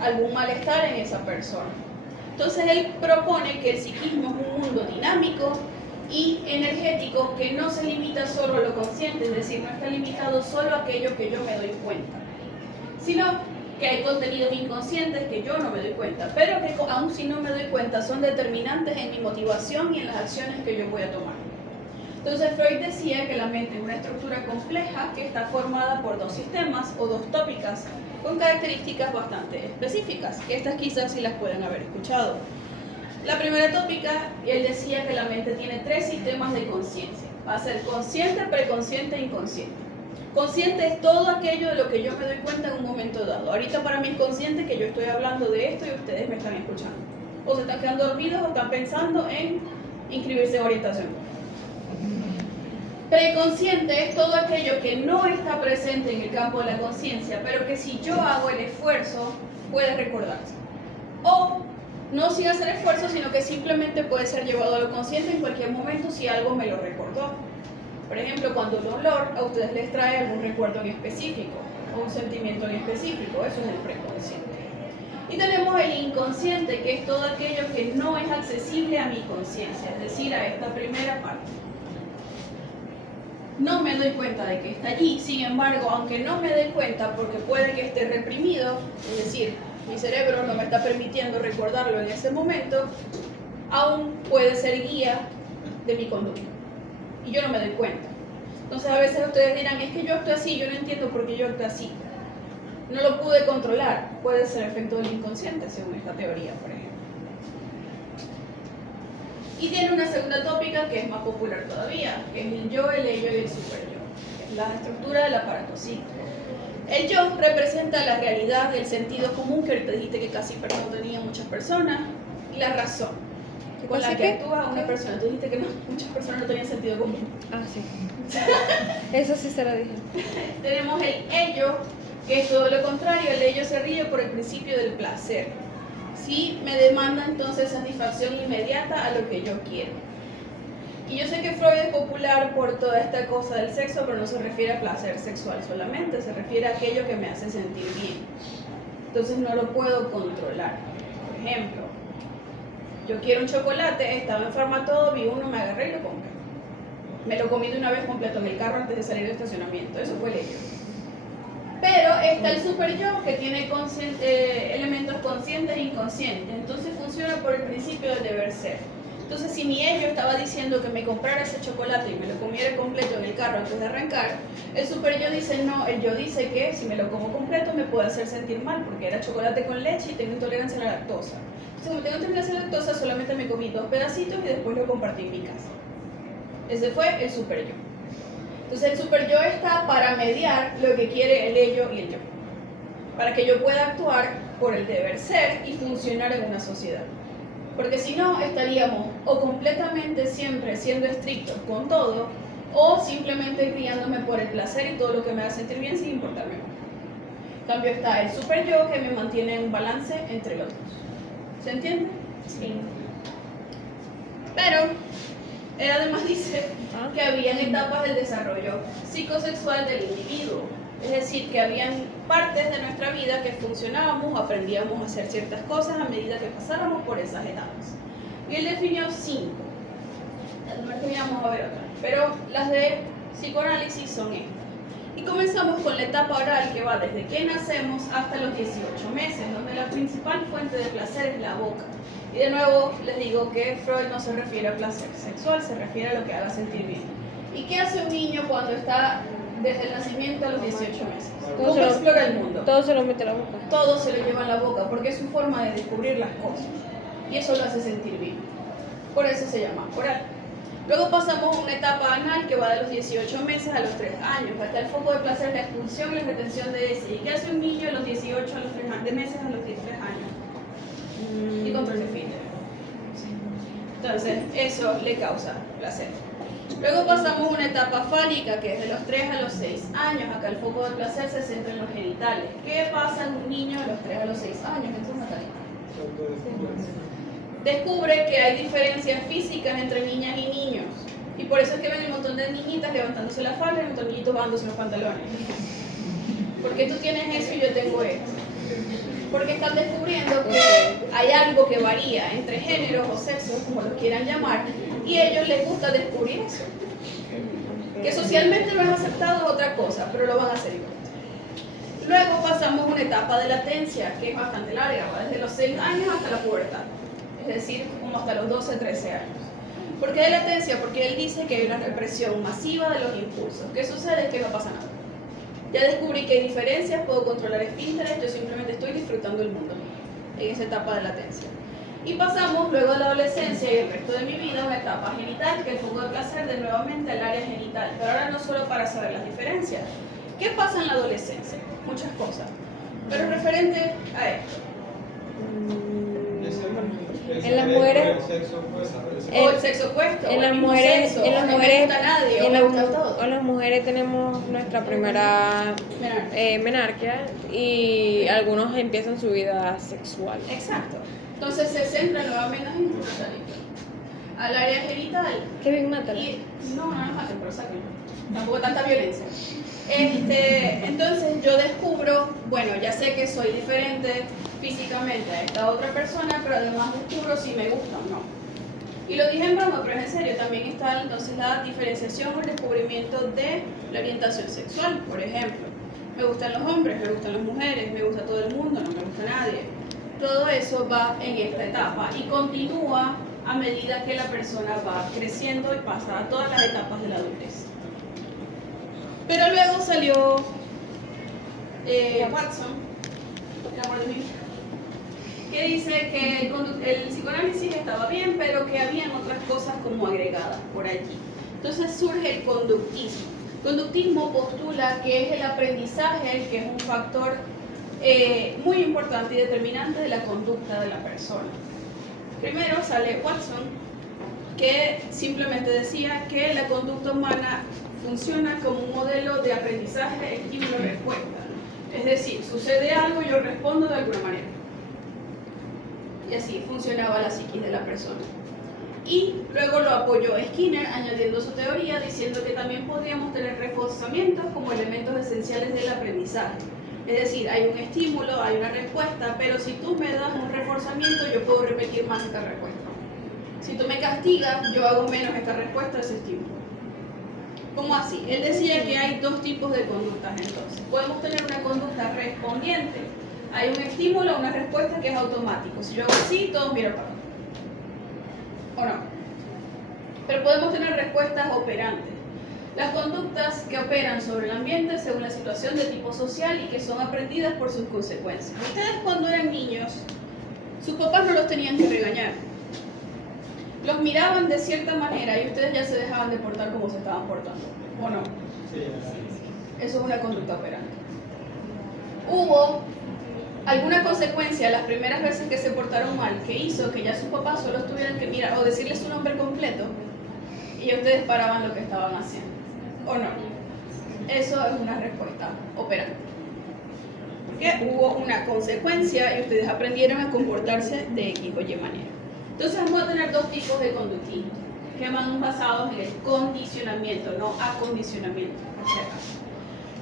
algún malestar en esa persona. Entonces él propone que el psiquismo es un mundo dinámico y energético que no se limita solo a lo consciente, es decir, no está limitado solo a aquello que yo me doy cuenta, sino que hay contenidos inconscientes que yo no me doy cuenta, pero que aún si no me doy cuenta son determinantes en mi motivación y en las acciones que yo voy a tomar. Entonces Freud decía que la mente es una estructura compleja que está formada por dos sistemas o dos tópicas con características bastante específicas, que estas quizás sí las pueden haber escuchado. La primera tópica, él decía que la mente tiene tres sistemas de conciencia. Va a ser consciente, preconsciente e inconsciente. Consciente es todo aquello de lo que yo me doy cuenta en un momento dado. Ahorita para mí es consciente que yo estoy hablando de esto y ustedes me están escuchando. O se están quedando dormidos o están pensando en inscribirse en orientación. Preconsciente es todo aquello que no está presente en el campo de la conciencia, pero que si yo hago el esfuerzo, puede recordarse. O no sin hacer esfuerzo, sino que simplemente puede ser llevado a lo consciente en cualquier momento si algo me lo recordó. Por ejemplo, cuando un olor a ustedes les trae algún recuerdo en específico o un sentimiento en específico, eso es el preconsciente. Y tenemos el inconsciente, que es todo aquello que no es accesible a mi conciencia, es decir, a esta primera parte. No me doy cuenta de que está allí, sin embargo, aunque no me doy cuenta porque puede que esté reprimido, es decir, mi cerebro no me está permitiendo recordarlo en ese momento, aún puede ser guía de mi conducta. Y yo no me doy cuenta. Entonces a veces ustedes dirán, es que yo actúo así, yo no entiendo por qué yo actúo así. No lo pude controlar. Puede ser efecto del inconsciente, según esta teoría, por ejemplo. Y tiene una segunda tópica que es más popular todavía, que es el yo, el ello y el superyo. Es la estructura del aparato psíquico. El yo representa la realidad, el sentido común, que ahorita dijiste que casi no tenía muchas personas, y la razón con la que actúa una persona. Tú dijiste que no, muchas personas no tenían sentido común. Ah, sí. Eso sí se lo dije. Tenemos el ello, que es todo lo contrario. El ello se rige por el principio del placer. Sí, me demanda entonces satisfacción inmediata a lo que yo quiero. Y yo sé que Freud es popular por toda esta cosa del sexo, pero no se refiere a placer sexual solamente, se refiere a aquello que me hace sentir bien. Entonces no lo puedo controlar. Por ejemplo, yo quiero un chocolate, estaba enferma todo, vi uno, me agarré y lo compré. Me lo comí de una vez completo en el carro antes de salir del estacionamiento, eso fue el ello. Pero está el super yo, que tiene elementos conscientes e inconscientes, entonces funciona por el principio del deber ser. Entonces si mi ello estaba diciendo que me comprara ese chocolate y me lo comiera completo en el carro antes de arrancar, el super yo dice no, el yo dice que si me lo como completo me puede hacer sentir mal porque era chocolate con leche y tengo intolerancia a la lactosa. Entonces como tengo intolerancia a la lactosa solamente me comí 2 pedacitos y después lo compartí en mi casa. Ese fue el super yo. Entonces el super yo está para mediar lo que quiere el ello y el yo, para que yo pueda actuar por el deber ser y funcionar en una sociedad. Porque si no, estaríamos o completamente siempre siendo estrictos con todo, o simplemente guiándome por el placer y todo lo que me haga sentir bien sin importarme más. En cambio está el super yo, que me mantiene en un balance entre los dos. ¿Se entiende? Sí. Pero él además dice que habían etapas del desarrollo psicosexual del individuo. Es decir, que habían partes de nuestra vida que funcionábamos, aprendíamos a hacer ciertas cosas a medida que pasábamos por esas etapas. Y él definió 5. No terminamos a ver otras, pero las de psicoanálisis son estas. Y comenzamos con la etapa oral, que va desde que nacemos hasta los 18 meses, donde la principal fuente de placer es la boca. Y de nuevo les digo que Freud no se refiere a placer sexual, se refiere a lo que haga sentir bien. ¿Y qué hace un niño cuando está desde el nacimiento a los 18 meses. Todo ¿Cómo se lo- explora el mundo? Todo se lo mete a la boca. Todo se lo lleva en la boca porque es su forma de descubrir las cosas y eso lo hace sentir vivo. Por eso se llama oral. Luego pasamos a una etapa anal que va de los 18 meses a los 3 años. Acá el foco de placer, la expulsión y la retención de ese. ¿Y qué hace un niño a los 18 a los 3 meses a los 13 años? Y control de esfínter. Entonces, eso le causa placer. Luego pasamos a una etapa fálica que es de los 3 a los 6 años. Acá el foco de placer se centra en los genitales. ¿Qué pasa en un niño de los 3 a los 6 años? Entonces, Natalia. Descubre que hay diferencias físicas entre niñas y niños. Y por eso es que ven un montón de niñitas levantándose la falda y un montón de niñitos bajándose los pantalones. Porque tú tienes eso y yo tengo esto. Porque están descubriendo que hay algo que varía entre géneros o sexos, como los quieran llamar, y a ellos les gusta descubrir eso. Que socialmente no es aceptado es otra cosa, pero lo van a hacer igual. Luego pasamos a una etapa de latencia, que es bastante larga, va desde los 6 años hasta la pubertad. Es decir, como hasta los 12, 13 años. ¿Por qué de latencia? Porque él dice que hay una represión masiva de los impulsos. ¿Qué sucede? Que no pasa nada. Ya descubrí que hay diferencias, puedo controlar esfínteres, yo simplemente estoy disfrutando el mundo en esa etapa de latencia. Y pasamos luego de la adolescencia y el resto de mi vida a una etapa genital, que el foco de placer de nuevamente al área genital. Pero ahora no solo para saber las diferencias. ¿Qué pasa en la adolescencia? Muchas cosas. Pero referente a esto. En las mujeres, O el sexo opuesto. en o el las mismo mujeres, sexo, en o las no mujeres, me gusta a nadie, o en me las, gusta todo. en las mujeres tenemos nuestra primera menarquia y algunos empiezan su vida sexual. Exacto. Entonces se centra nuevamente en el genital. Al área genital. Kevin, mátala. Y no nos maten, pero sáquenlo. Tampoco tanta violencia. Entonces yo descubro, bueno, ya sé que soy diferente físicamente a esta otra persona, pero además descubro si me gusta o no. Y lo dije en broma, pero es en serio, también está entonces la diferenciación o el descubrimiento de la orientación sexual. Por ejemplo, me gustan los hombres, me gustan las mujeres, me gusta todo el mundo, no me gusta nadie. Todo eso va en esta etapa y continúa a medida que la persona va creciendo y pasa a todas las etapas de la adultez. Pero luego salió Watson, el amor de mi vida, que dice que el psicoanálisis estaba bien, pero que habían otras cosas como agregadas por allí. Entonces surge el conductismo. Conductismo postula que es el aprendizaje, que es un factor muy importante y determinante de la conducta de la persona. Primero sale Watson, que simplemente decía que la conducta humana funciona como un modelo de aprendizaje estímulo-respuesta. Es decir, sucede algo y yo respondo de alguna manera. Y así funcionaba la psiquis de la persona. Y luego lo apoyó Skinner añadiendo su teoría diciendo que también podríamos tener reforzamientos como elementos esenciales del aprendizaje. Es decir, hay un estímulo, hay una respuesta, pero si tú me das un reforzamiento, yo puedo repetir más esta respuesta. Si tú me castigas, yo hago menos esta respuesta a ese estímulo. ¿Cómo así? Él decía que hay dos tipos de conductas entonces. Podemos tener una conducta respondiente. Hay un estímulo, una respuesta que es automático. Si yo hago así, todos miran para abajo. ¿O no? Pero podemos tener respuestas operantes. Las conductas que operan sobre el ambiente según la situación de tipo social y que son aprendidas por sus consecuencias. Ustedes cuando eran niños, sus papás no los tenían que regañar. Los miraban de cierta manera y ustedes ya se dejaban de portar como se estaban portando. ¿O no? Sí. Eso es una conducta operante. Hubo alguna consecuencia las primeras veces que se portaron mal que hizo que ya sus papás solo tuvieran que mirar o decirles su nombre completo y ustedes paraban lo que estaban haciendo. ¿O no? Eso es una respuesta operante. Porque hubo una consecuencia y ustedes aprendieron a comportarse de X o Y manera. Entonces vamos a tener dos tipos de conductismo que van basados en el condicionamiento, no acondicionamiento, por si acaso.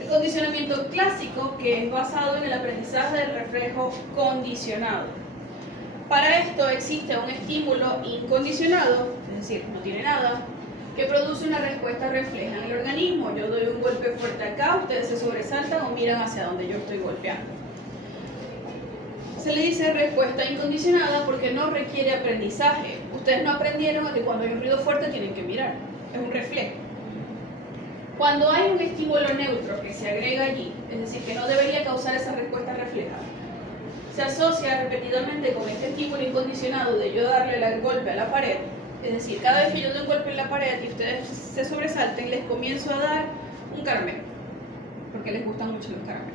El condicionamiento clásico, que es basado en el aprendizaje del reflejo condicionado. Para esto existe un estímulo incondicionado, es decir, no tiene nada, que produce una respuesta refleja en el organismo. Yo doy un golpe fuerte acá, ustedes se sobresaltan o miran hacia donde yo estoy golpeando. Se le dice respuesta incondicionada porque no requiere aprendizaje. Ustedes no aprendieron a que cuando hay un ruido fuerte tienen que mirar. Es un reflejo. Cuando hay un estímulo neutro que se agrega allí, es decir, que no debería causar esa respuesta reflejada, se asocia repetidamente con este estímulo incondicionado de yo darle el golpe a la pared, es decir, cada vez que yo doy un golpe en la pared y ustedes se sobresalten, les comienzo a dar un caramelo, porque les gustan mucho los caramelos.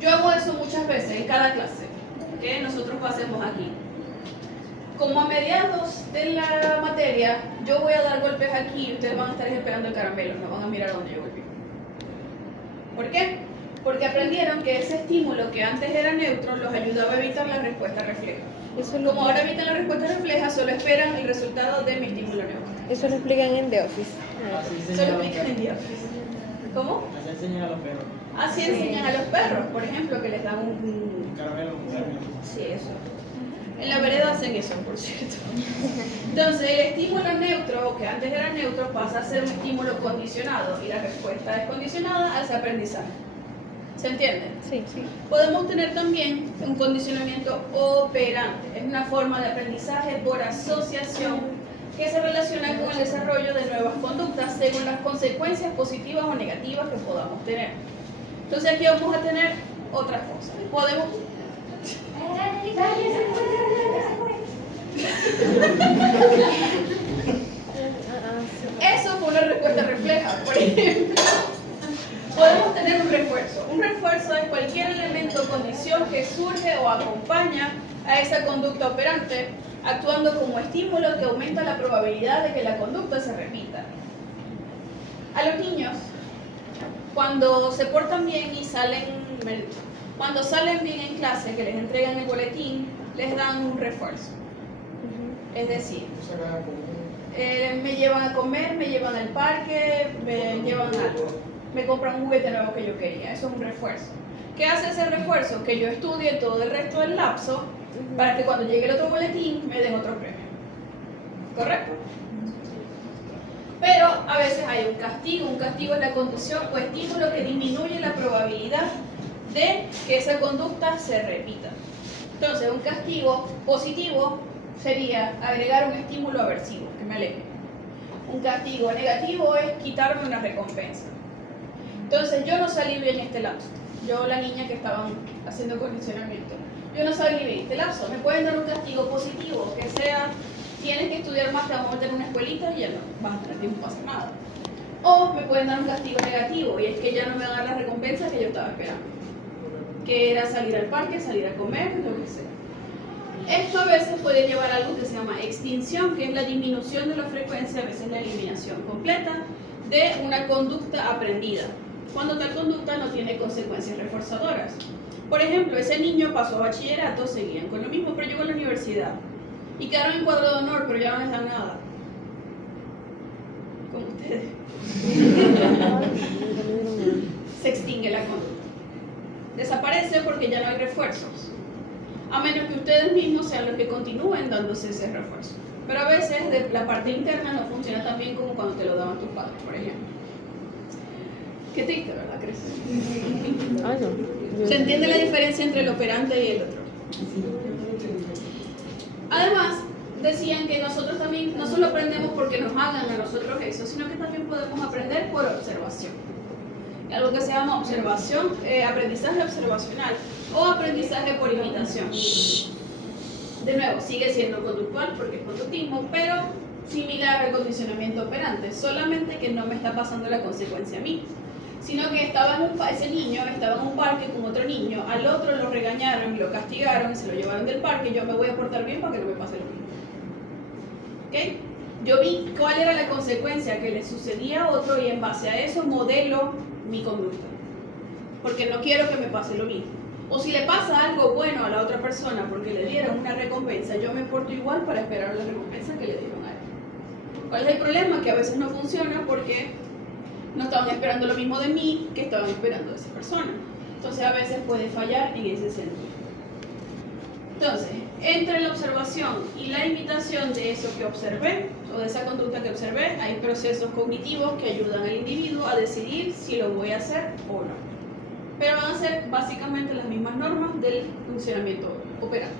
Yo hago eso muchas veces en cada clase que nosotros hacemos aquí. Como a mediados de la materia, yo voy a dar golpes aquí y ustedes van a estar esperando el caramelo, no van a mirar a donde yo golpeo. ¿Por qué? Porque aprendieron que ese estímulo que antes era neutro los ayudaba a evitar la respuesta refleja. Como ahora evitan la respuesta refleja, solo esperan el resultado de mi estímulo neutro. Eso lo explican en The Office. Así Eso enseñan lo a los explican en perros. The Office. ¿Cómo? Así enseñan a los perros. Así enseñan a los perros, por ejemplo, que les dan un... Un caramelo, un caramelo. Sí, eso. En la vereda hacen eso, por cierto. Entonces, el estímulo neutro, que antes era neutro, pasa a ser un estímulo condicionado y la respuesta es condicionada al aprendizaje. ¿Se entiende? Sí. Podemos tener también un condicionamiento operante. Es una forma de aprendizaje por asociación que se relaciona con el desarrollo de nuevas conductas según las consecuencias positivas o negativas que podamos tener. Entonces aquí vamos a tener otras cosas. Podemos... Eso fue una respuesta refleja, por ejemplo. Podemos tener un refuerzo. Un refuerzo es cualquier elemento o condición que surge o acompaña a esa conducta operante, actuando como estímulo que aumenta la probabilidad de que la conducta se repita. A los niños, cuando se portan bien y cuando salen bien en clase, que les entregan el boletín, les dan un refuerzo. Es decir, me llevan a comer, me llevan al parque, me llevan algo, me compran un juguete nuevo que yo quería. Eso es un refuerzo. ¿Qué hace ese refuerzo? Que yo estudie todo el resto del lapso para que cuando llegue el otro boletín me den otro premio. ¿Correcto? Pero a veces hay un castigo. Un castigo es la condición o estímulo que disminuye la probabilidad de que esa conducta se repita. Entonces, un castigo positivo sería agregar un estímulo aversivo, que me aleje. Un castigo negativo es quitarme una recompensa. Entonces, yo no salí bien este lapso. Yo, la niña que estaban haciendo condicionamiento, yo no salí bien este lapso. Me pueden dar un castigo positivo, que sea, tienes que estudiar más, te vamos a meter en una escuelita y ya no vas a tener tiempo para hacer nada. O me pueden dar un castigo negativo, y es que ya no me van a dar la recompensa que yo estaba esperando, que era salir al parque, salir a comer, lo que sea. Esto a veces puede llevar a algo que se llama extinción, que es la disminución de la frecuencia, a veces la eliminación completa de una conducta aprendida, cuando tal conducta no tiene consecuencias reforzadoras. Por ejemplo, ese niño pasó a bachillerato, seguían con lo mismo, pero llegó a la universidad y quedaron en cuadro de honor, pero ya no les dan nada. Como ustedes. Se extingue la conducta. Desaparece porque ya no hay refuerzos, a menos que ustedes mismos sean los que continúen dándose ese refuerzo. Pero a veces de la parte interna no funciona tan bien como cuando te lo daban tus padres, por ejemplo. Qué triste, ¿verdad, Cris? Ah, no. ¿Se entiende la diferencia entre el operante y el otro? Además, decían que nosotros también no solo aprendemos porque nos hagan a nosotros eso, sino que también podemos aprender por observación. Algo que se llama observación, aprendizaje observacional o aprendizaje por imitación. De nuevo, sigue siendo conductual porque es conductismo, pero similar al condicionamiento operante, solamente que no me está pasando la consecuencia a mí, sino que ese niño estaba en un parque con otro niño, al otro lo regañaron, lo castigaron y se lo llevaron del parque. Yo me voy a portar bien para que no me pase lo mismo. ¿Ok? Yo vi cuál era la consecuencia que le sucedía a otro y en base a eso modelo mi conducta, porque no quiero que me pase lo mismo. O si le pasa algo bueno a la otra persona porque le dieron una recompensa, yo me porto igual para esperar la recompensa que le dieron a él. ¿Cuál es el problema? Que a veces no funciona porque no estaban esperando lo mismo de mí que estaban esperando de esa persona. Entonces a veces puede fallar en ese sentido. Entonces, entre la observación y la imitación de eso que observé, o de esa conducta que observé, hay procesos cognitivos que ayudan al individuo a decidir si lo voy a hacer o no. Pero van a ser básicamente las mismas normas del funcionamiento operante.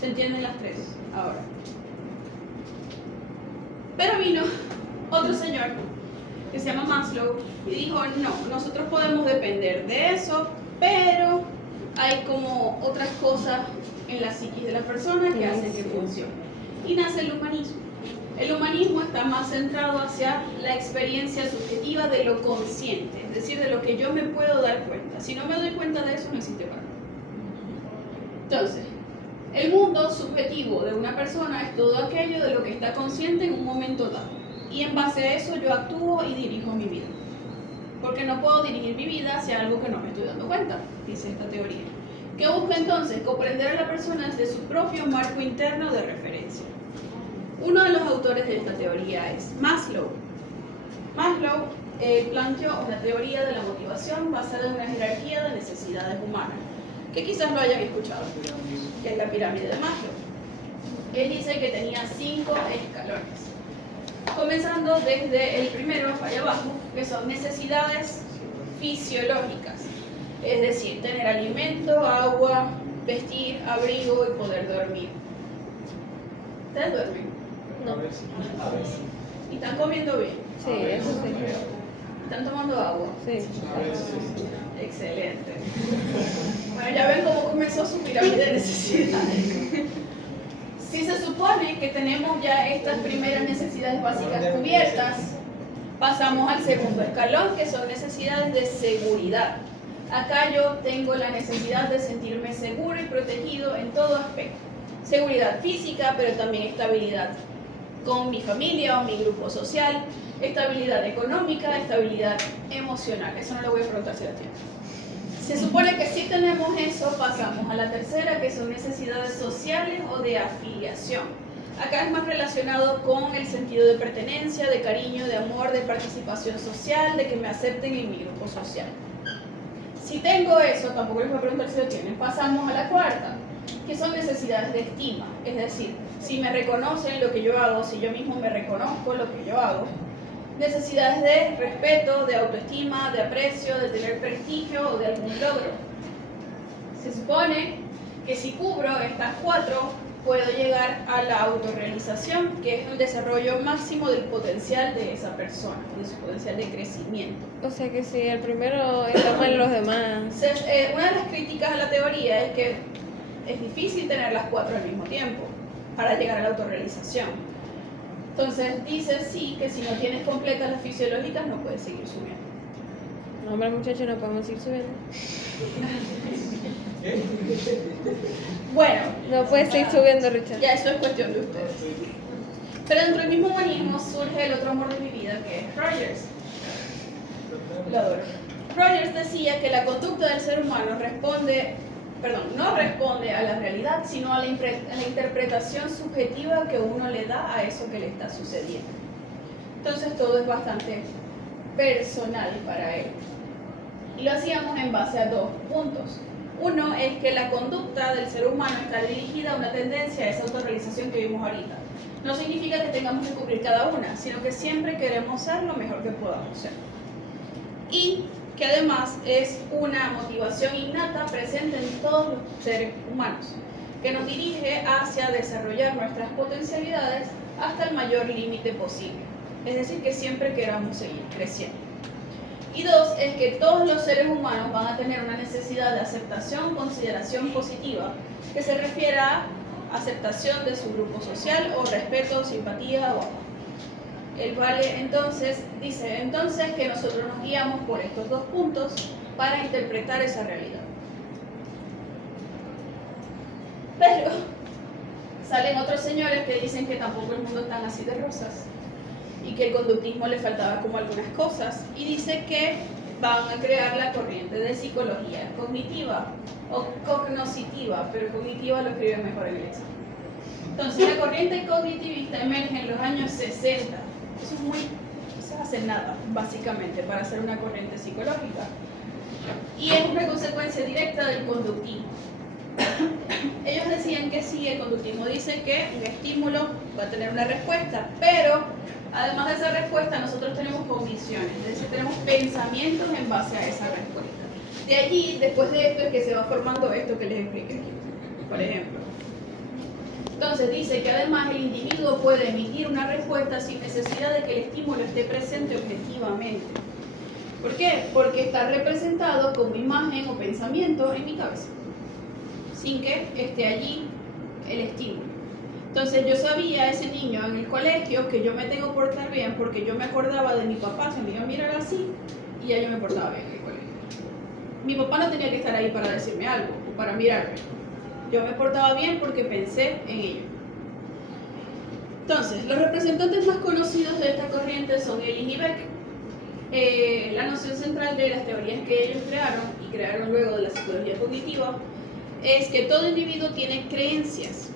¿Se entienden las tres ahora? Pero vino otro señor que se llama Maslow, y dijo, no, nosotros podemos depender de eso, pero hay como otras cosas en la psiquis de la persona que hacen que funcione. Y nace el humanismo. El humanismo está más centrado hacia la experiencia subjetiva de lo consciente, es decir, de lo que yo me puedo dar cuenta. Si no me doy cuenta de eso, no existe para mí. Entonces, el mundo subjetivo de una persona es todo aquello de lo que está consciente en un momento dado. Y en base a eso yo actúo y dirijo mi vida. Porque no puedo dirigir mi vida hacia algo que no me estoy dando cuenta, dice esta teoría. Que busca entonces comprender a la persona desde su propio marco interno de referencia. Uno de los autores de esta teoría es Maslow. Maslow planteó una teoría de la motivación basada en una jerarquía de necesidades humanas, que quizás lo hayan escuchado, que es la pirámide de Maslow. Él dice que tenía 5 escalones, comenzando desde el primero allá abajo, que son necesidades fisiológicas, es decir, tener alimento, agua, vestir, abrigo y poder dormir. ¿Ustedes duermen? A veces. ¿Y están comiendo bien? Sí, eso sí. ¿Están tomando agua? Sí. A veces. Excelente. Bueno, ya ven cómo comenzó su pirámide de necesidades. Si se supone que tenemos ya estas primeras necesidades básicas cubiertas, pasamos al segundo escalón, que son necesidades de seguridad. Acá yo tengo la necesidad de sentirme seguro y protegido en todo aspecto. Seguridad física, pero también estabilidad con mi familia o mi grupo social, estabilidad económica, estabilidad emocional. Eso no lo voy a preguntar si la tienen. Se supone que si tenemos eso, pasamos a la tercera, que son necesidades sociales o de afiliación. Acá es más relacionado con el sentido de pertenencia, de cariño, de amor, de participación social, de que me acepten en mi grupo social. Si tengo eso, tampoco les voy a preguntar si lo tienen, pasamos a la cuarta, que son necesidades de estima. Es decir, si me reconocen lo que yo hago, si yo mismo me reconozco lo que yo hago. Necesidades de respeto, de autoestima, de aprecio, de tener prestigio o de algún logro. Se supone que si cubro estas 4, puedo llegar a la autorrealización, que es el desarrollo máximo del potencial de esa persona, de su potencial de crecimiento. O sea que si el primero está mal los demás. Una de las críticas a la teoría es que es difícil tener las 4 al mismo tiempo para llegar a la autorrealización. Entonces dice sí que si no tienes completas las fisiológicas no puedes seguir subiendo. No, hombre, muchachos, no podemos ir subiendo. Bueno, No puedes seguir subiendo, Richard. ya eso es cuestión de ustedes. Pero dentro del mismo humanismo surge el otro amor de mi vida, que es Rogers. Lo adoro. Rogers decía que la conducta del ser humano no responde a la realidad, sino a la interpretación subjetiva que uno le da a eso que le está sucediendo. Entonces todo es bastante personal para él. Y lo hacíamos en base a 2 puntos. Uno es que la conducta del ser humano está dirigida a una tendencia a esa autorrealización que vimos ahorita. No significa que tengamos que cubrir cada una, sino que siempre queremos ser lo mejor que podamos ser. Y que además es una motivación innata presente en todos los seres humanos, que nos dirige hacia desarrollar nuestras potencialidades hasta el mayor límite posible. Es decir, que siempre queramos seguir creciendo. Y 2, es que todos los seres humanos van a tener una necesidad de aceptación, consideración positiva, que se refiere a aceptación de su grupo social o respeto, simpatía o amor. El Vale entonces dice que nosotros nos guiamos por estos 2 puntos para interpretar esa realidad. Pero salen otros señores que dicen que tampoco el mundo es tan así de rosas y que el conductismo le faltaba como algunas cosas, y dice que van a crear la corriente de psicología cognitiva o cognoscitiva, pero cognitiva lo escribe mejor en inglés. Entonces la corriente cognitivista emerge en los años 60. Eso es hace nada, básicamente, para hacer una corriente psicológica. Y es una consecuencia directa del conductismo. Ellos decían que sí, el conductismo dice que un estímulo va a tener una respuesta, pero además de esa respuesta nosotros tenemos cogniciones, es decir, tenemos pensamientos en base a esa respuesta. De allí, después de esto, es que se va formando esto que les expliqué aquí. Por ejemplo, Entonces dice que además el individuo puede emitir una respuesta sin necesidad de que el estímulo esté presente objetivamente. ¿Por qué? Porque está representado como imagen o pensamiento en mi cabeza, sin que esté allí el estímulo. Entonces yo sabía, ese niño en el colegio, que yo me tengo que portar bien porque yo me acordaba de mi papá, se me iba a mirar así y ya yo me portaba bien en el colegio. Mi papá no tenía que estar ahí para decirme algo o para mirarme. Yo me portaba bien porque pensé en ello. Entonces, los representantes más conocidos de esta corriente son Ellis y Beck. La noción central de las teorías que ellos crearon y crearon luego de la psicología cognitiva es que todo individuo tiene creencias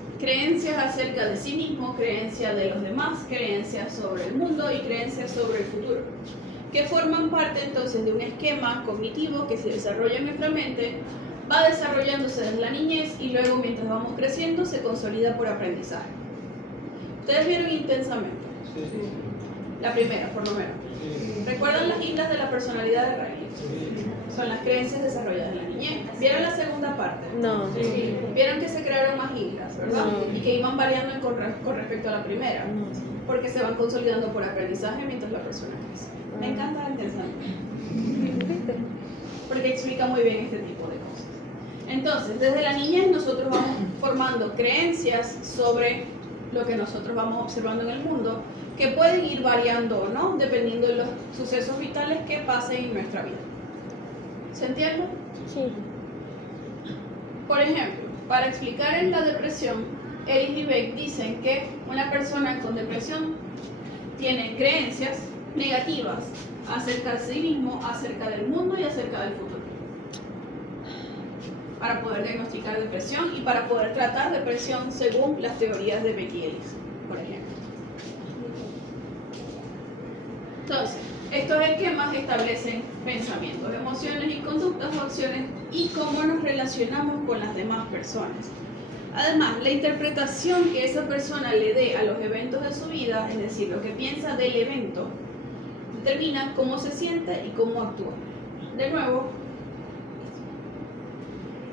acerca de sí mismo, creencias de los demás, creencias sobre el mundo y creencias sobre el futuro, que forman parte entonces de un esquema cognitivo que se desarrolla en nuestra mente, va desarrollándose desde la niñez y luego mientras vamos creciendo se consolida por aprendizaje. ¿Ustedes vieron Intensamente? Sí. La primera, por lo menos. Sí. ¿Recuerdan las islas de la personalidad de Riley? Sí. Son las creencias desarrolladas en la niñez. ¿Vieron la segunda parte? No. Sí. Vieron que se crearon más islas, ¿verdad? No. Y que iban variando con respecto a la primera, No. porque se van consolidando por aprendizaje mientras la persona crece. Me encanta Intensamente, porque explica muy bien este tipo de cosas. Entonces, desde la niñez nosotros vamos formando creencias sobre lo que nosotros vamos observando en el mundo, que pueden ir variando o no, dependiendo de los sucesos vitales que pasen en nuestra vida. ¿Se entiende? Sí. Por ejemplo, para explicar en la depresión, Ellis y Beck dicen que una persona con depresión tiene creencias negativas acerca de sí mismo, acerca del mundo y acerca del futuro. Para poder diagnosticar depresión y para poder tratar depresión según las teorías de Beck y Ellis, por ejemplo. Entonces, estos esquemas establecen pensamientos, emociones y conductas o acciones y cómo nos relacionamos con las demás personas. Además, la interpretación que esa persona le dé a los eventos de su vida, es decir, lo que piensa del evento, determina cómo se siente y cómo actúa. De nuevo,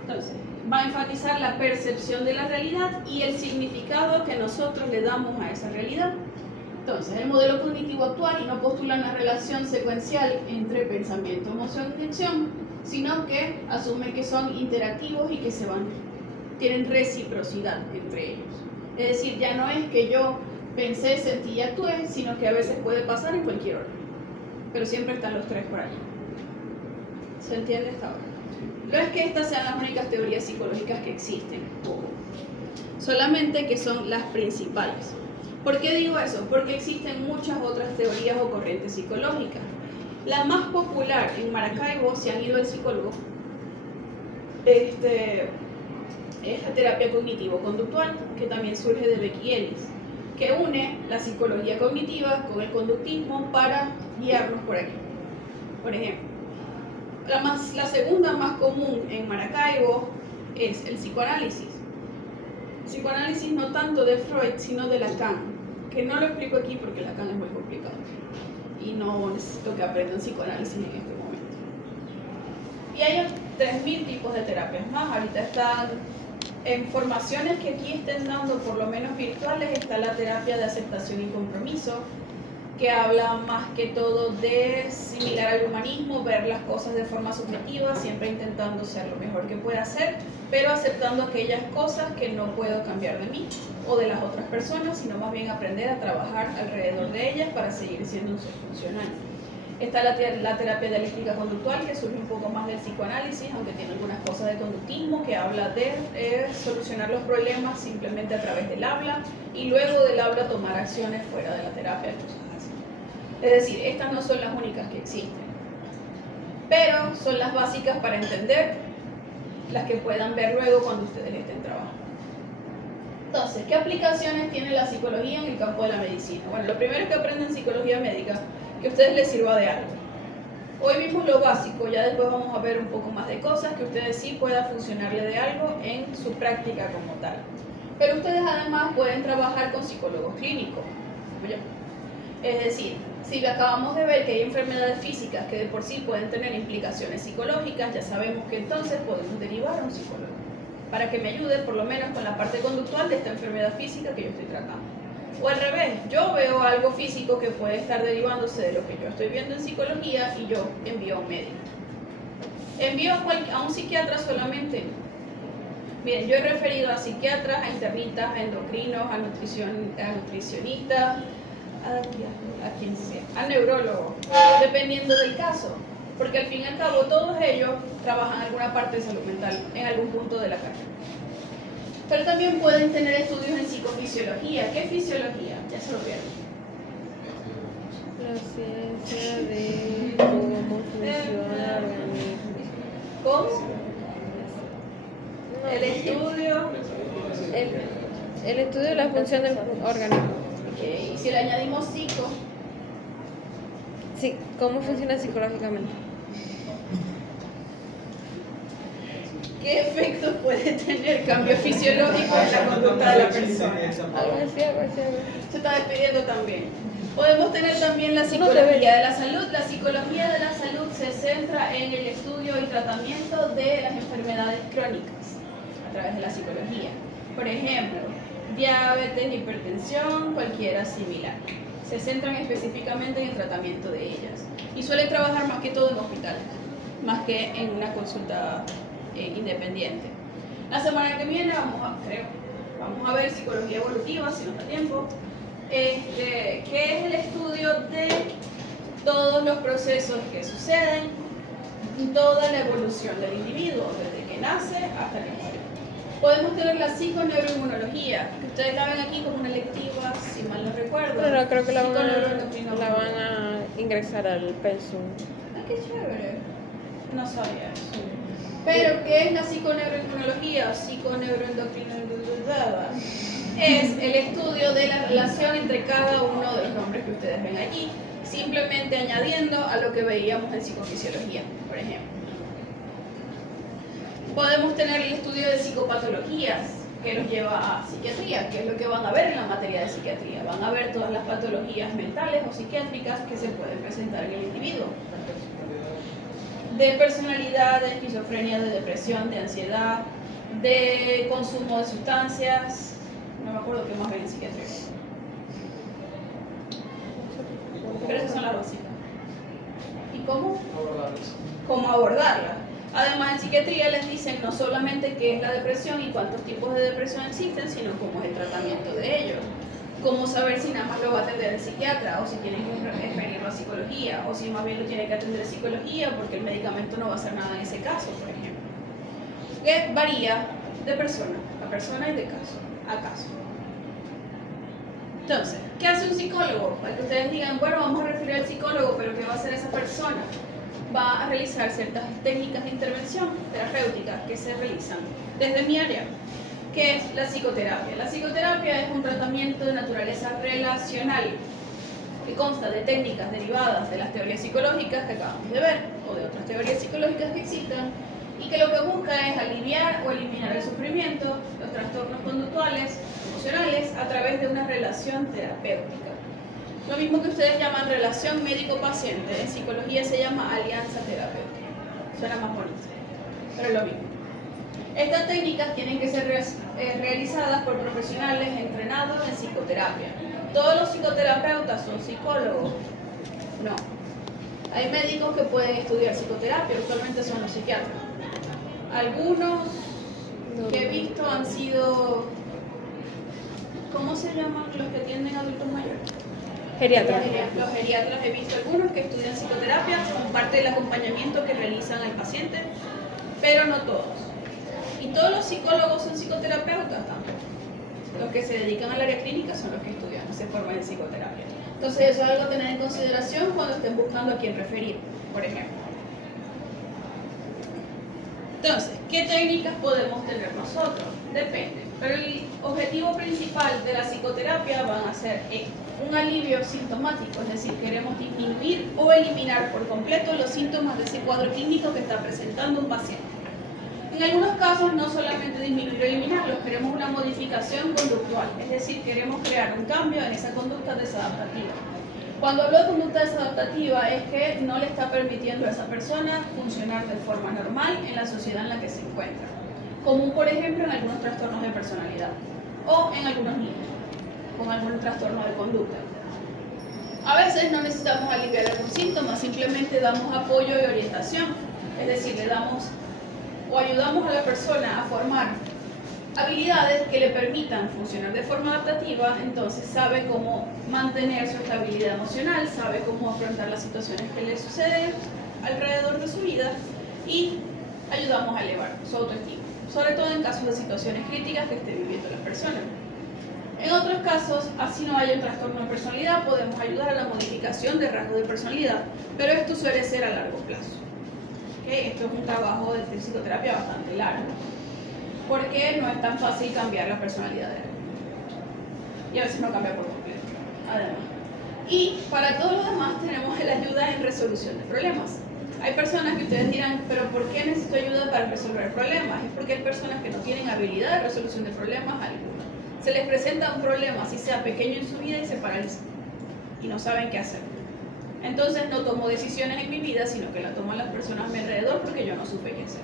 entonces, va a enfatizar la percepción de la realidad y el significado que nosotros le damos a esa realidad. Entonces, el modelo cognitivo actual no postula una relación secuencial entre pensamiento, emoción y acción, sino que asume que son interactivos y que tienen reciprocidad entre ellos. Es decir, ya no es que yo pensé, sentí y actué, sino que a veces puede pasar en cualquier orden. Pero siempre están los tres por allí. ¿Se entiende hasta ahora? No es que estas sean las únicas teorías psicológicas que existen, solamente que son las principales. ¿Por qué digo eso? Porque existen muchas otras teorías o corrientes psicológicas. La más popular en Maracaibo, si han ido al psicólogo, es la terapia cognitivo-conductual, que también surge de Beck y Ellis, que une la psicología cognitiva con el conductismo para guiarnos por aquí. Por ejemplo, la segunda más común en Maracaibo es el psicoanálisis. Psicoanálisis no tanto de Freud, sino de Lacan, que no lo explico aquí porque Lacan es muy complicado y no necesito que aprendan psicoanálisis en este momento. Y hay 3.000 tipos de terapias más. Ahorita están en formaciones que aquí estén dando, por lo menos virtuales, está la terapia de aceptación y compromiso, que habla más que todo de similar al humanismo, ver las cosas de forma subjetiva, siempre intentando ser lo mejor que pueda ser, pero aceptando aquellas cosas que no puedo cambiar de mí o de las otras personas, sino más bien aprender a trabajar alrededor de ellas para seguir siendo un ser funcional. Está la terapia dialéctica conductual, que surge un poco más del psicoanálisis, aunque tiene algunas cosas de conductismo, que habla de solucionar los problemas simplemente a través del habla y luego del habla tomar acciones fuera de la terapia, cosas así. Es decir, estas no son las únicas que existen, pero son las básicas para entender, las que puedan ver luego cuando ustedes estén trabajando. Entonces, ¿qué aplicaciones tiene la psicología en el campo de la medicina? Bueno, lo primero es que aprenden psicología médica, que a ustedes les sirva de algo. Hoy vimos lo básico, ya después vamos a ver un poco más de cosas que ustedes sí pueda funcionarle de algo en su práctica como tal. Pero ustedes además pueden trabajar con psicólogos clínicos. Es decir, si acabamos de ver que hay enfermedades físicas que de por sí pueden tener implicaciones psicológicas, ya sabemos que entonces podemos derivar a un psicólogo. para que me ayude por lo menos con la parte conductual de esta enfermedad física que yo estoy tratando. O al revés, yo veo algo físico que puede estar derivándose de lo que yo estoy viendo en psicología y yo envío a un médico. ¿Envío a un psiquiatra solamente? Miren, yo he referido a psiquiatras, a internistas, a endocrinos, a nutricionistas, a quien sea, a neurólogos, dependiendo del caso. Porque al fin y al cabo todos ellos trabajan en alguna parte de salud mental, en algún punto de la carrera. Pero también pueden tener estudios en psicofisiología. ¿Qué fisiología? Ya se lo vieron. La ciencia de cómo funciona el organismo. ¿Cómo? El estudio. El estudio de la función del organismo. Ok, y si le añadimos psico, Sí, cómo funciona psicológicamente. ¿qué efectos puede tener cambio fisiológico en la conducta de la persona? Algo así. Se está despidiendo también. Podemos tener también la psicología de la salud. La psicología de la salud se centra en el estudio y tratamiento de las enfermedades crónicas a través de la psicología. Por ejemplo, diabetes, hipertensión, cualquiera similar. Se centran específicamente en el tratamiento de ellas. Y suelen trabajar más que todo en hospitales, más que en una consulta independiente. La semana que viene vamos a ver psicología evolutiva, si nos da tiempo, que es el estudio de todos los procesos que suceden, toda la evolución del individuo, desde que nace hasta que muere. Podemos tener la psiconeuroinmunología, que ustedes la ven aquí como una electiva, si mal no recuerdo. Pero creo que la van Psiconeuroendocrinología. a ingresar al pensum. Ah, qué chévere. No sabía eso. Pero, ¿qué es la psiconeuroinmunología o psiconeuroendocrinología? Es el estudio de la relación entre cada uno de los nombres que ustedes ven allí, simplemente añadiendo a lo que veíamos en psicofisiología, por ejemplo. Podemos tener el estudio de psicopatologías, que los lleva a psiquiatría, que es lo que van a ver en la materia de psiquiatría. Van a ver todas las patologías mentales o psiquiátricas que se pueden presentar en el individuo. De personalidad, de esquizofrenia, de depresión, de ansiedad, de consumo de sustancias. No me acuerdo qué más ven en psiquiatría. Pero esas son las básicas. ¿Y cómo? Cómo abordarla. Además, en psiquiatría les dicen no solamente qué es la depresión y cuántos tipos de depresión existen, sino cómo es el tratamiento de ellos. Cómo saber si nada más lo va a atender el psiquiatra, o si tienen que referirlo a psicología, o si más bien lo tiene que atender psicología porque el medicamento no va a hacer nada en ese caso, por ejemplo. Que varía de persona a persona y de caso a caso. Entonces, ¿qué hace un psicólogo? Para que ustedes digan, bueno, vamos a referir al psicólogo, pero ¿qué va a hacer esa persona? Va a realizar ciertas técnicas de intervención terapéutica que se realizan desde mi área, que es la psicoterapia. La psicoterapia es un tratamiento de naturaleza relacional que consta de técnicas derivadas de las teorías psicológicas que acabamos de ver o de otras teorías psicológicas que existan y que lo que busca es aliviar o eliminar el sufrimiento, los trastornos conductuales, emocionales a través de una relación terapéutica. Lo mismo que ustedes llaman relación médico-paciente, en psicología se llama alianza terapéutica. Suena más bonito, pero es lo mismo. Estas técnicas tienen que ser realizadas por profesionales entrenados en psicoterapia. ¿Todos los psicoterapeutas son psicólogos? No. Hay médicos que pueden estudiar psicoterapia, usualmente son los psiquiatras. Algunos que he visto han sido, ¿cómo se llaman los que atienden a adultos mayores? Geriatra. Los geriatras, he visto algunos que estudian psicoterapia, son parte del acompañamiento que realizan al paciente, pero no todos. Y todos los psicólogos son psicoterapeutas tampoco. Los que se dedican al área clínica son los que estudian, se forman en psicoterapia. Entonces eso es algo a tener en consideración cuando estén buscando a quién referir, por ejemplo. Entonces, ¿qué técnicas podemos tener nosotros? Depende. Pero el objetivo principal de la psicoterapia van a ser un alivio sintomático, es decir, queremos disminuir o eliminar por completo los síntomas de ese cuadro clínico que está presentando un paciente. En algunos casos no solamente disminuir o eliminarlos, queremos una modificación conductual, es decir, queremos crear un cambio en esa conducta desadaptativa. Cuando hablo de conducta desadaptativa es que no le está permitiendo a esa persona funcionar de forma normal en la sociedad en la que se encuentra. común por ejemplo en algunos trastornos de personalidad o en algunos niños con algún trastorno de conducta. A veces no necesitamos aliviar algún síntoma, simplemente damos apoyo y orientación, es decir, le damos o ayudamos a la persona a formar habilidades que le permitan funcionar de forma adaptativa, entonces sabe cómo mantener su estabilidad emocional, sabe cómo afrontar las situaciones que le suceden alrededor de su vida y ayudamos a elevar su autoestima, sobre todo en casos de situaciones críticas que esté viviendo la persona. En otros casos, así no haya un trastorno de personalidad, podemos ayudar a la modificación de rasgos de personalidad, pero esto suele ser a largo plazo. ¿Okay? Esto es un trabajo de psicoterapia bastante largo, porque no es tan fácil cambiar la personalidad de alguien. Y a veces no cambia por completo, además. Y para todo lo demás tenemos la ayuda en resolución de problemas. Hay personas que ustedes dirán, pero ¿por qué necesito ayuda para resolver problemas? Es porque hay personas que no tienen habilidad de resolución de problemas alguna. Se les presenta un problema, así sea pequeño en su vida, y se paralizan y no saben qué hacer. Entonces no tomo decisiones en mi vida, sino que la toman las personas a mi alrededor porque yo no supe qué hacer.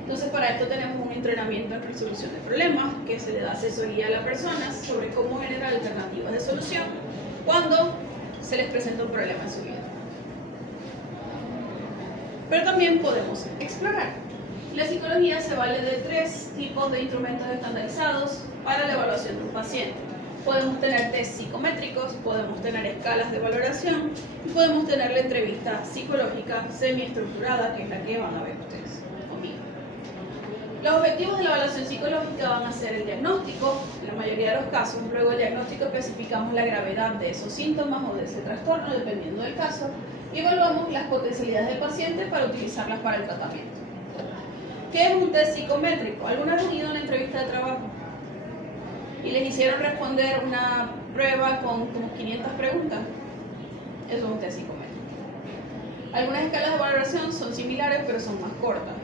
Entonces para esto tenemos un entrenamiento en resolución de problemas, que se le da asesoría a las personas sobre cómo generar alternativas de solución cuando se les presenta un problema en su vida. Pero también podemos explorar. La psicología se vale de 3 tipos de instrumentos estandarizados para la evaluación de un paciente. Podemos tener test psicométricos, podemos tener escalas de valoración y podemos tener la entrevista psicológica semiestructurada, que es la que van a ver ustedes conmigo. Los objetivos de la evaluación psicológica van a ser el diagnóstico, en la mayoría de los casos. Luego del diagnóstico especificamos la gravedad de esos síntomas o de ese trastorno, dependiendo del caso, y evaluamos las potencialidades del paciente para utilizarlas para el tratamiento. ¿Qué es un test psicométrico? ¿Alguna vez han ido a una entrevista de trabajo y les hicieron responder una prueba con como 500 preguntas? Eso es un test psicométrico. Algunas escalas de valoración son similares, pero son más cortas.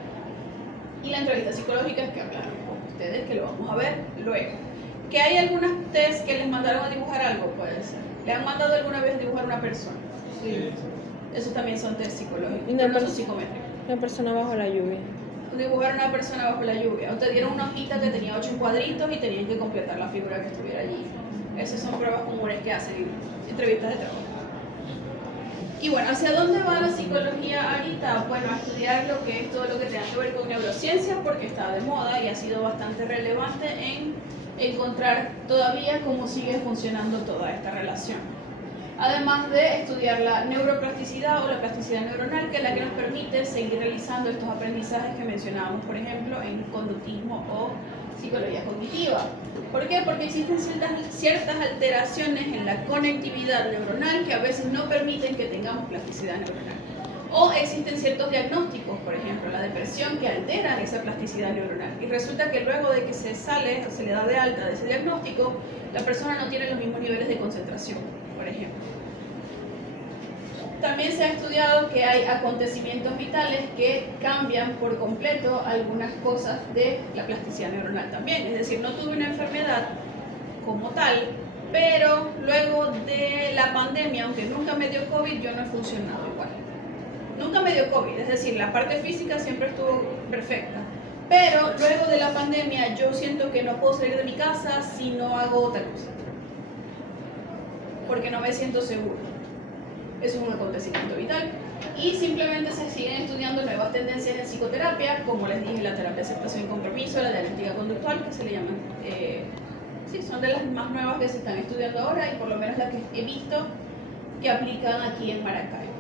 Y la entrevista psicológica es que hablaron con ustedes, que lo vamos a ver luego. ¿Que hay algunas test que les mandaron a dibujar algo? Puede ser. ¿Le han mandado alguna vez a dibujar una persona? Sí. Esos también son test psicológicos, Una pero no son pers- psicométricos. Una persona bajo la lluvia. Dibujar a una persona bajo la lluvia. O te dieron una hojita que tenía 8 cuadritos y tenían que completar la figura que estuviera allí. Esas son pruebas comunes que hacen en entrevistas de trabajo. Y bueno, ¿hacia dónde va la psicología ahorita? Bueno, a estudiar lo que es todo lo que tenga que ver con neurociencias, porque está de moda y ha sido bastante relevante en encontrar todavía cómo sigue funcionando toda esta relación. Además de estudiar la neuroplasticidad o la plasticidad neuronal, que es la que nos permite seguir realizando estos aprendizajes que mencionábamos, por ejemplo, en conductismo o psicología cognitiva. ¿Por qué? Porque existen ciertas alteraciones en la conectividad neuronal que a veces no permiten que tengamos plasticidad neuronal. O existen ciertos diagnósticos, por ejemplo, la depresión, que alteran esa plasticidad neuronal. Y resulta que luego de que se sale o se le da de alta de ese diagnóstico, la persona no tiene los mismos niveles de concentración, por ejemplo. También se ha estudiado que hay acontecimientos vitales que cambian por completo algunas cosas de la plasticidad neuronal también. Es decir, no tuve una enfermedad como tal, pero luego de la pandemia, aunque nunca me dio COVID, yo no he funcionado igual. Nunca me dio COVID, es decir, la parte física siempre estuvo perfecta. Pero luego de la pandemia yo siento que no puedo salir de mi casa si no hago otra cosa. Porque no me siento seguro. Eso es un acontecimiento vital. Y simplemente se siguen estudiando nuevas tendencias en psicoterapia, como les dije, la terapia de aceptación y compromiso, la dialéctica conductual, que se le llaman. Sí, son de las más nuevas que se están estudiando ahora y por lo menos las que he visto que aplican aquí en Maracay.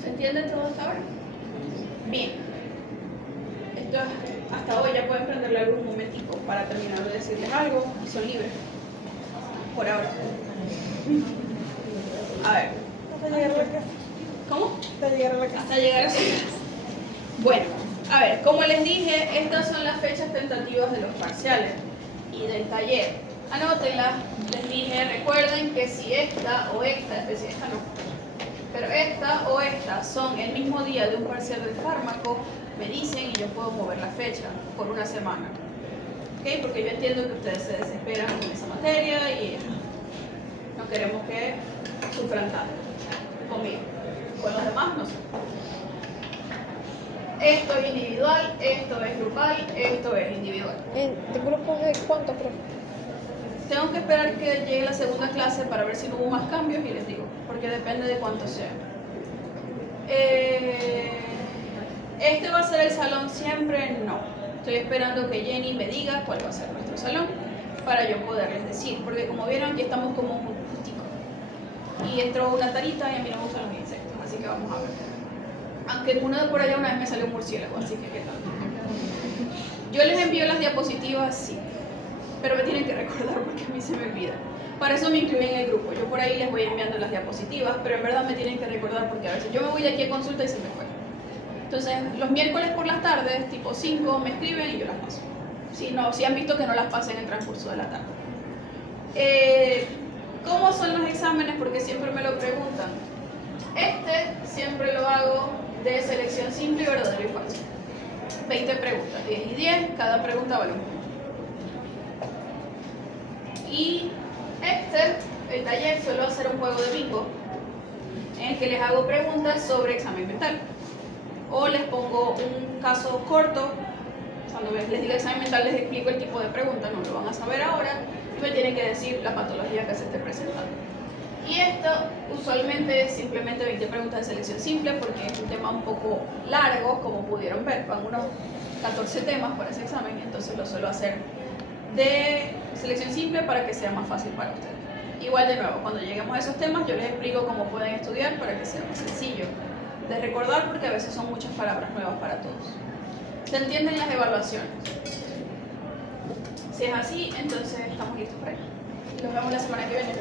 ¿Se entiende todo hasta ahora? Bien. Esto es, hasta hoy ya pueden prenderle algún momentico para terminar de decirles algo y son libres. Por ahora. A ver. Hasta llegar a la casa. ¿Cómo? Hasta llegar a la casa. Hasta llegar a su casa. Bueno, a ver, como les dije, estas son las fechas tentativas de los parciales y del taller. Anótenlas, les dije, recuerden que si esta o esta, es decir, esta no, pero esta o esta son el mismo día de un parcial del fármaco, me dicen y yo puedo mover la fecha por una semana. ¿Ok? Porque yo entiendo que ustedes se desesperan con esa materia y no queremos que sufran tanto conmigo. Con los demás no sé. esto es individual, esto es grupal, esto es individual. ¿De grupos de cuánto, profe? Tengo que esperar que llegue la segunda clase para ver si no hubo más cambios y les digo, porque depende de cuánto sea. ¿Este va a ser el salón siempre? No. Estoy esperando que Jenny me diga cuál va a ser nuestro salón para yo poderles decir, porque como vieron aquí estamos como un justico. Y entró una tarita y a mí no me gustan los insectos, así que vamos a ver. Aunque en uno de por allá una vez me salió un murciélago, así que qué tal. Yo les envío las diapositivas, sí, pero me tienen que recordar porque a mí se me olvida. Para eso me incluí en el grupo. Yo por ahí les voy enviando las diapositivas, pero en verdad me tienen que recordar porque a veces yo me voy de aquí a consulta y se me fue. Entonces, los miércoles por las tardes, tipo 5, me escriben y yo las paso. Si han visto que no las pasé en el transcurso de la tarde. ¿Cómo son los exámenes? Porque siempre me lo preguntan. Siempre lo hago de selección simple y verdadero y falso. 20 preguntas, 10 y 10, cada pregunta vale un punto. Y el taller, suelo hacer un juego de bingo en el que les hago preguntas sobre examen mental. O les pongo un caso corto, cuando les diga examen mental les explico el tipo de pregunta, no lo van a saber ahora, y me tienen que decir la patología que se esté presentando. Y esto usualmente es simplemente 20 preguntas de selección simple porque es un tema un poco largo, como pudieron ver, van unos 14 temas para ese examen, entonces lo suelo hacer de selección simple para que sea más fácil para ustedes. Igual de nuevo, cuando lleguemos a esos temas yo les explico cómo pueden estudiar para que sea más sencillo de recordar porque a veces son muchas palabras nuevas para todos. ¿Se entienden las evaluaciones? Si es así, entonces estamos listos para ello. Nos vemos la semana que viene.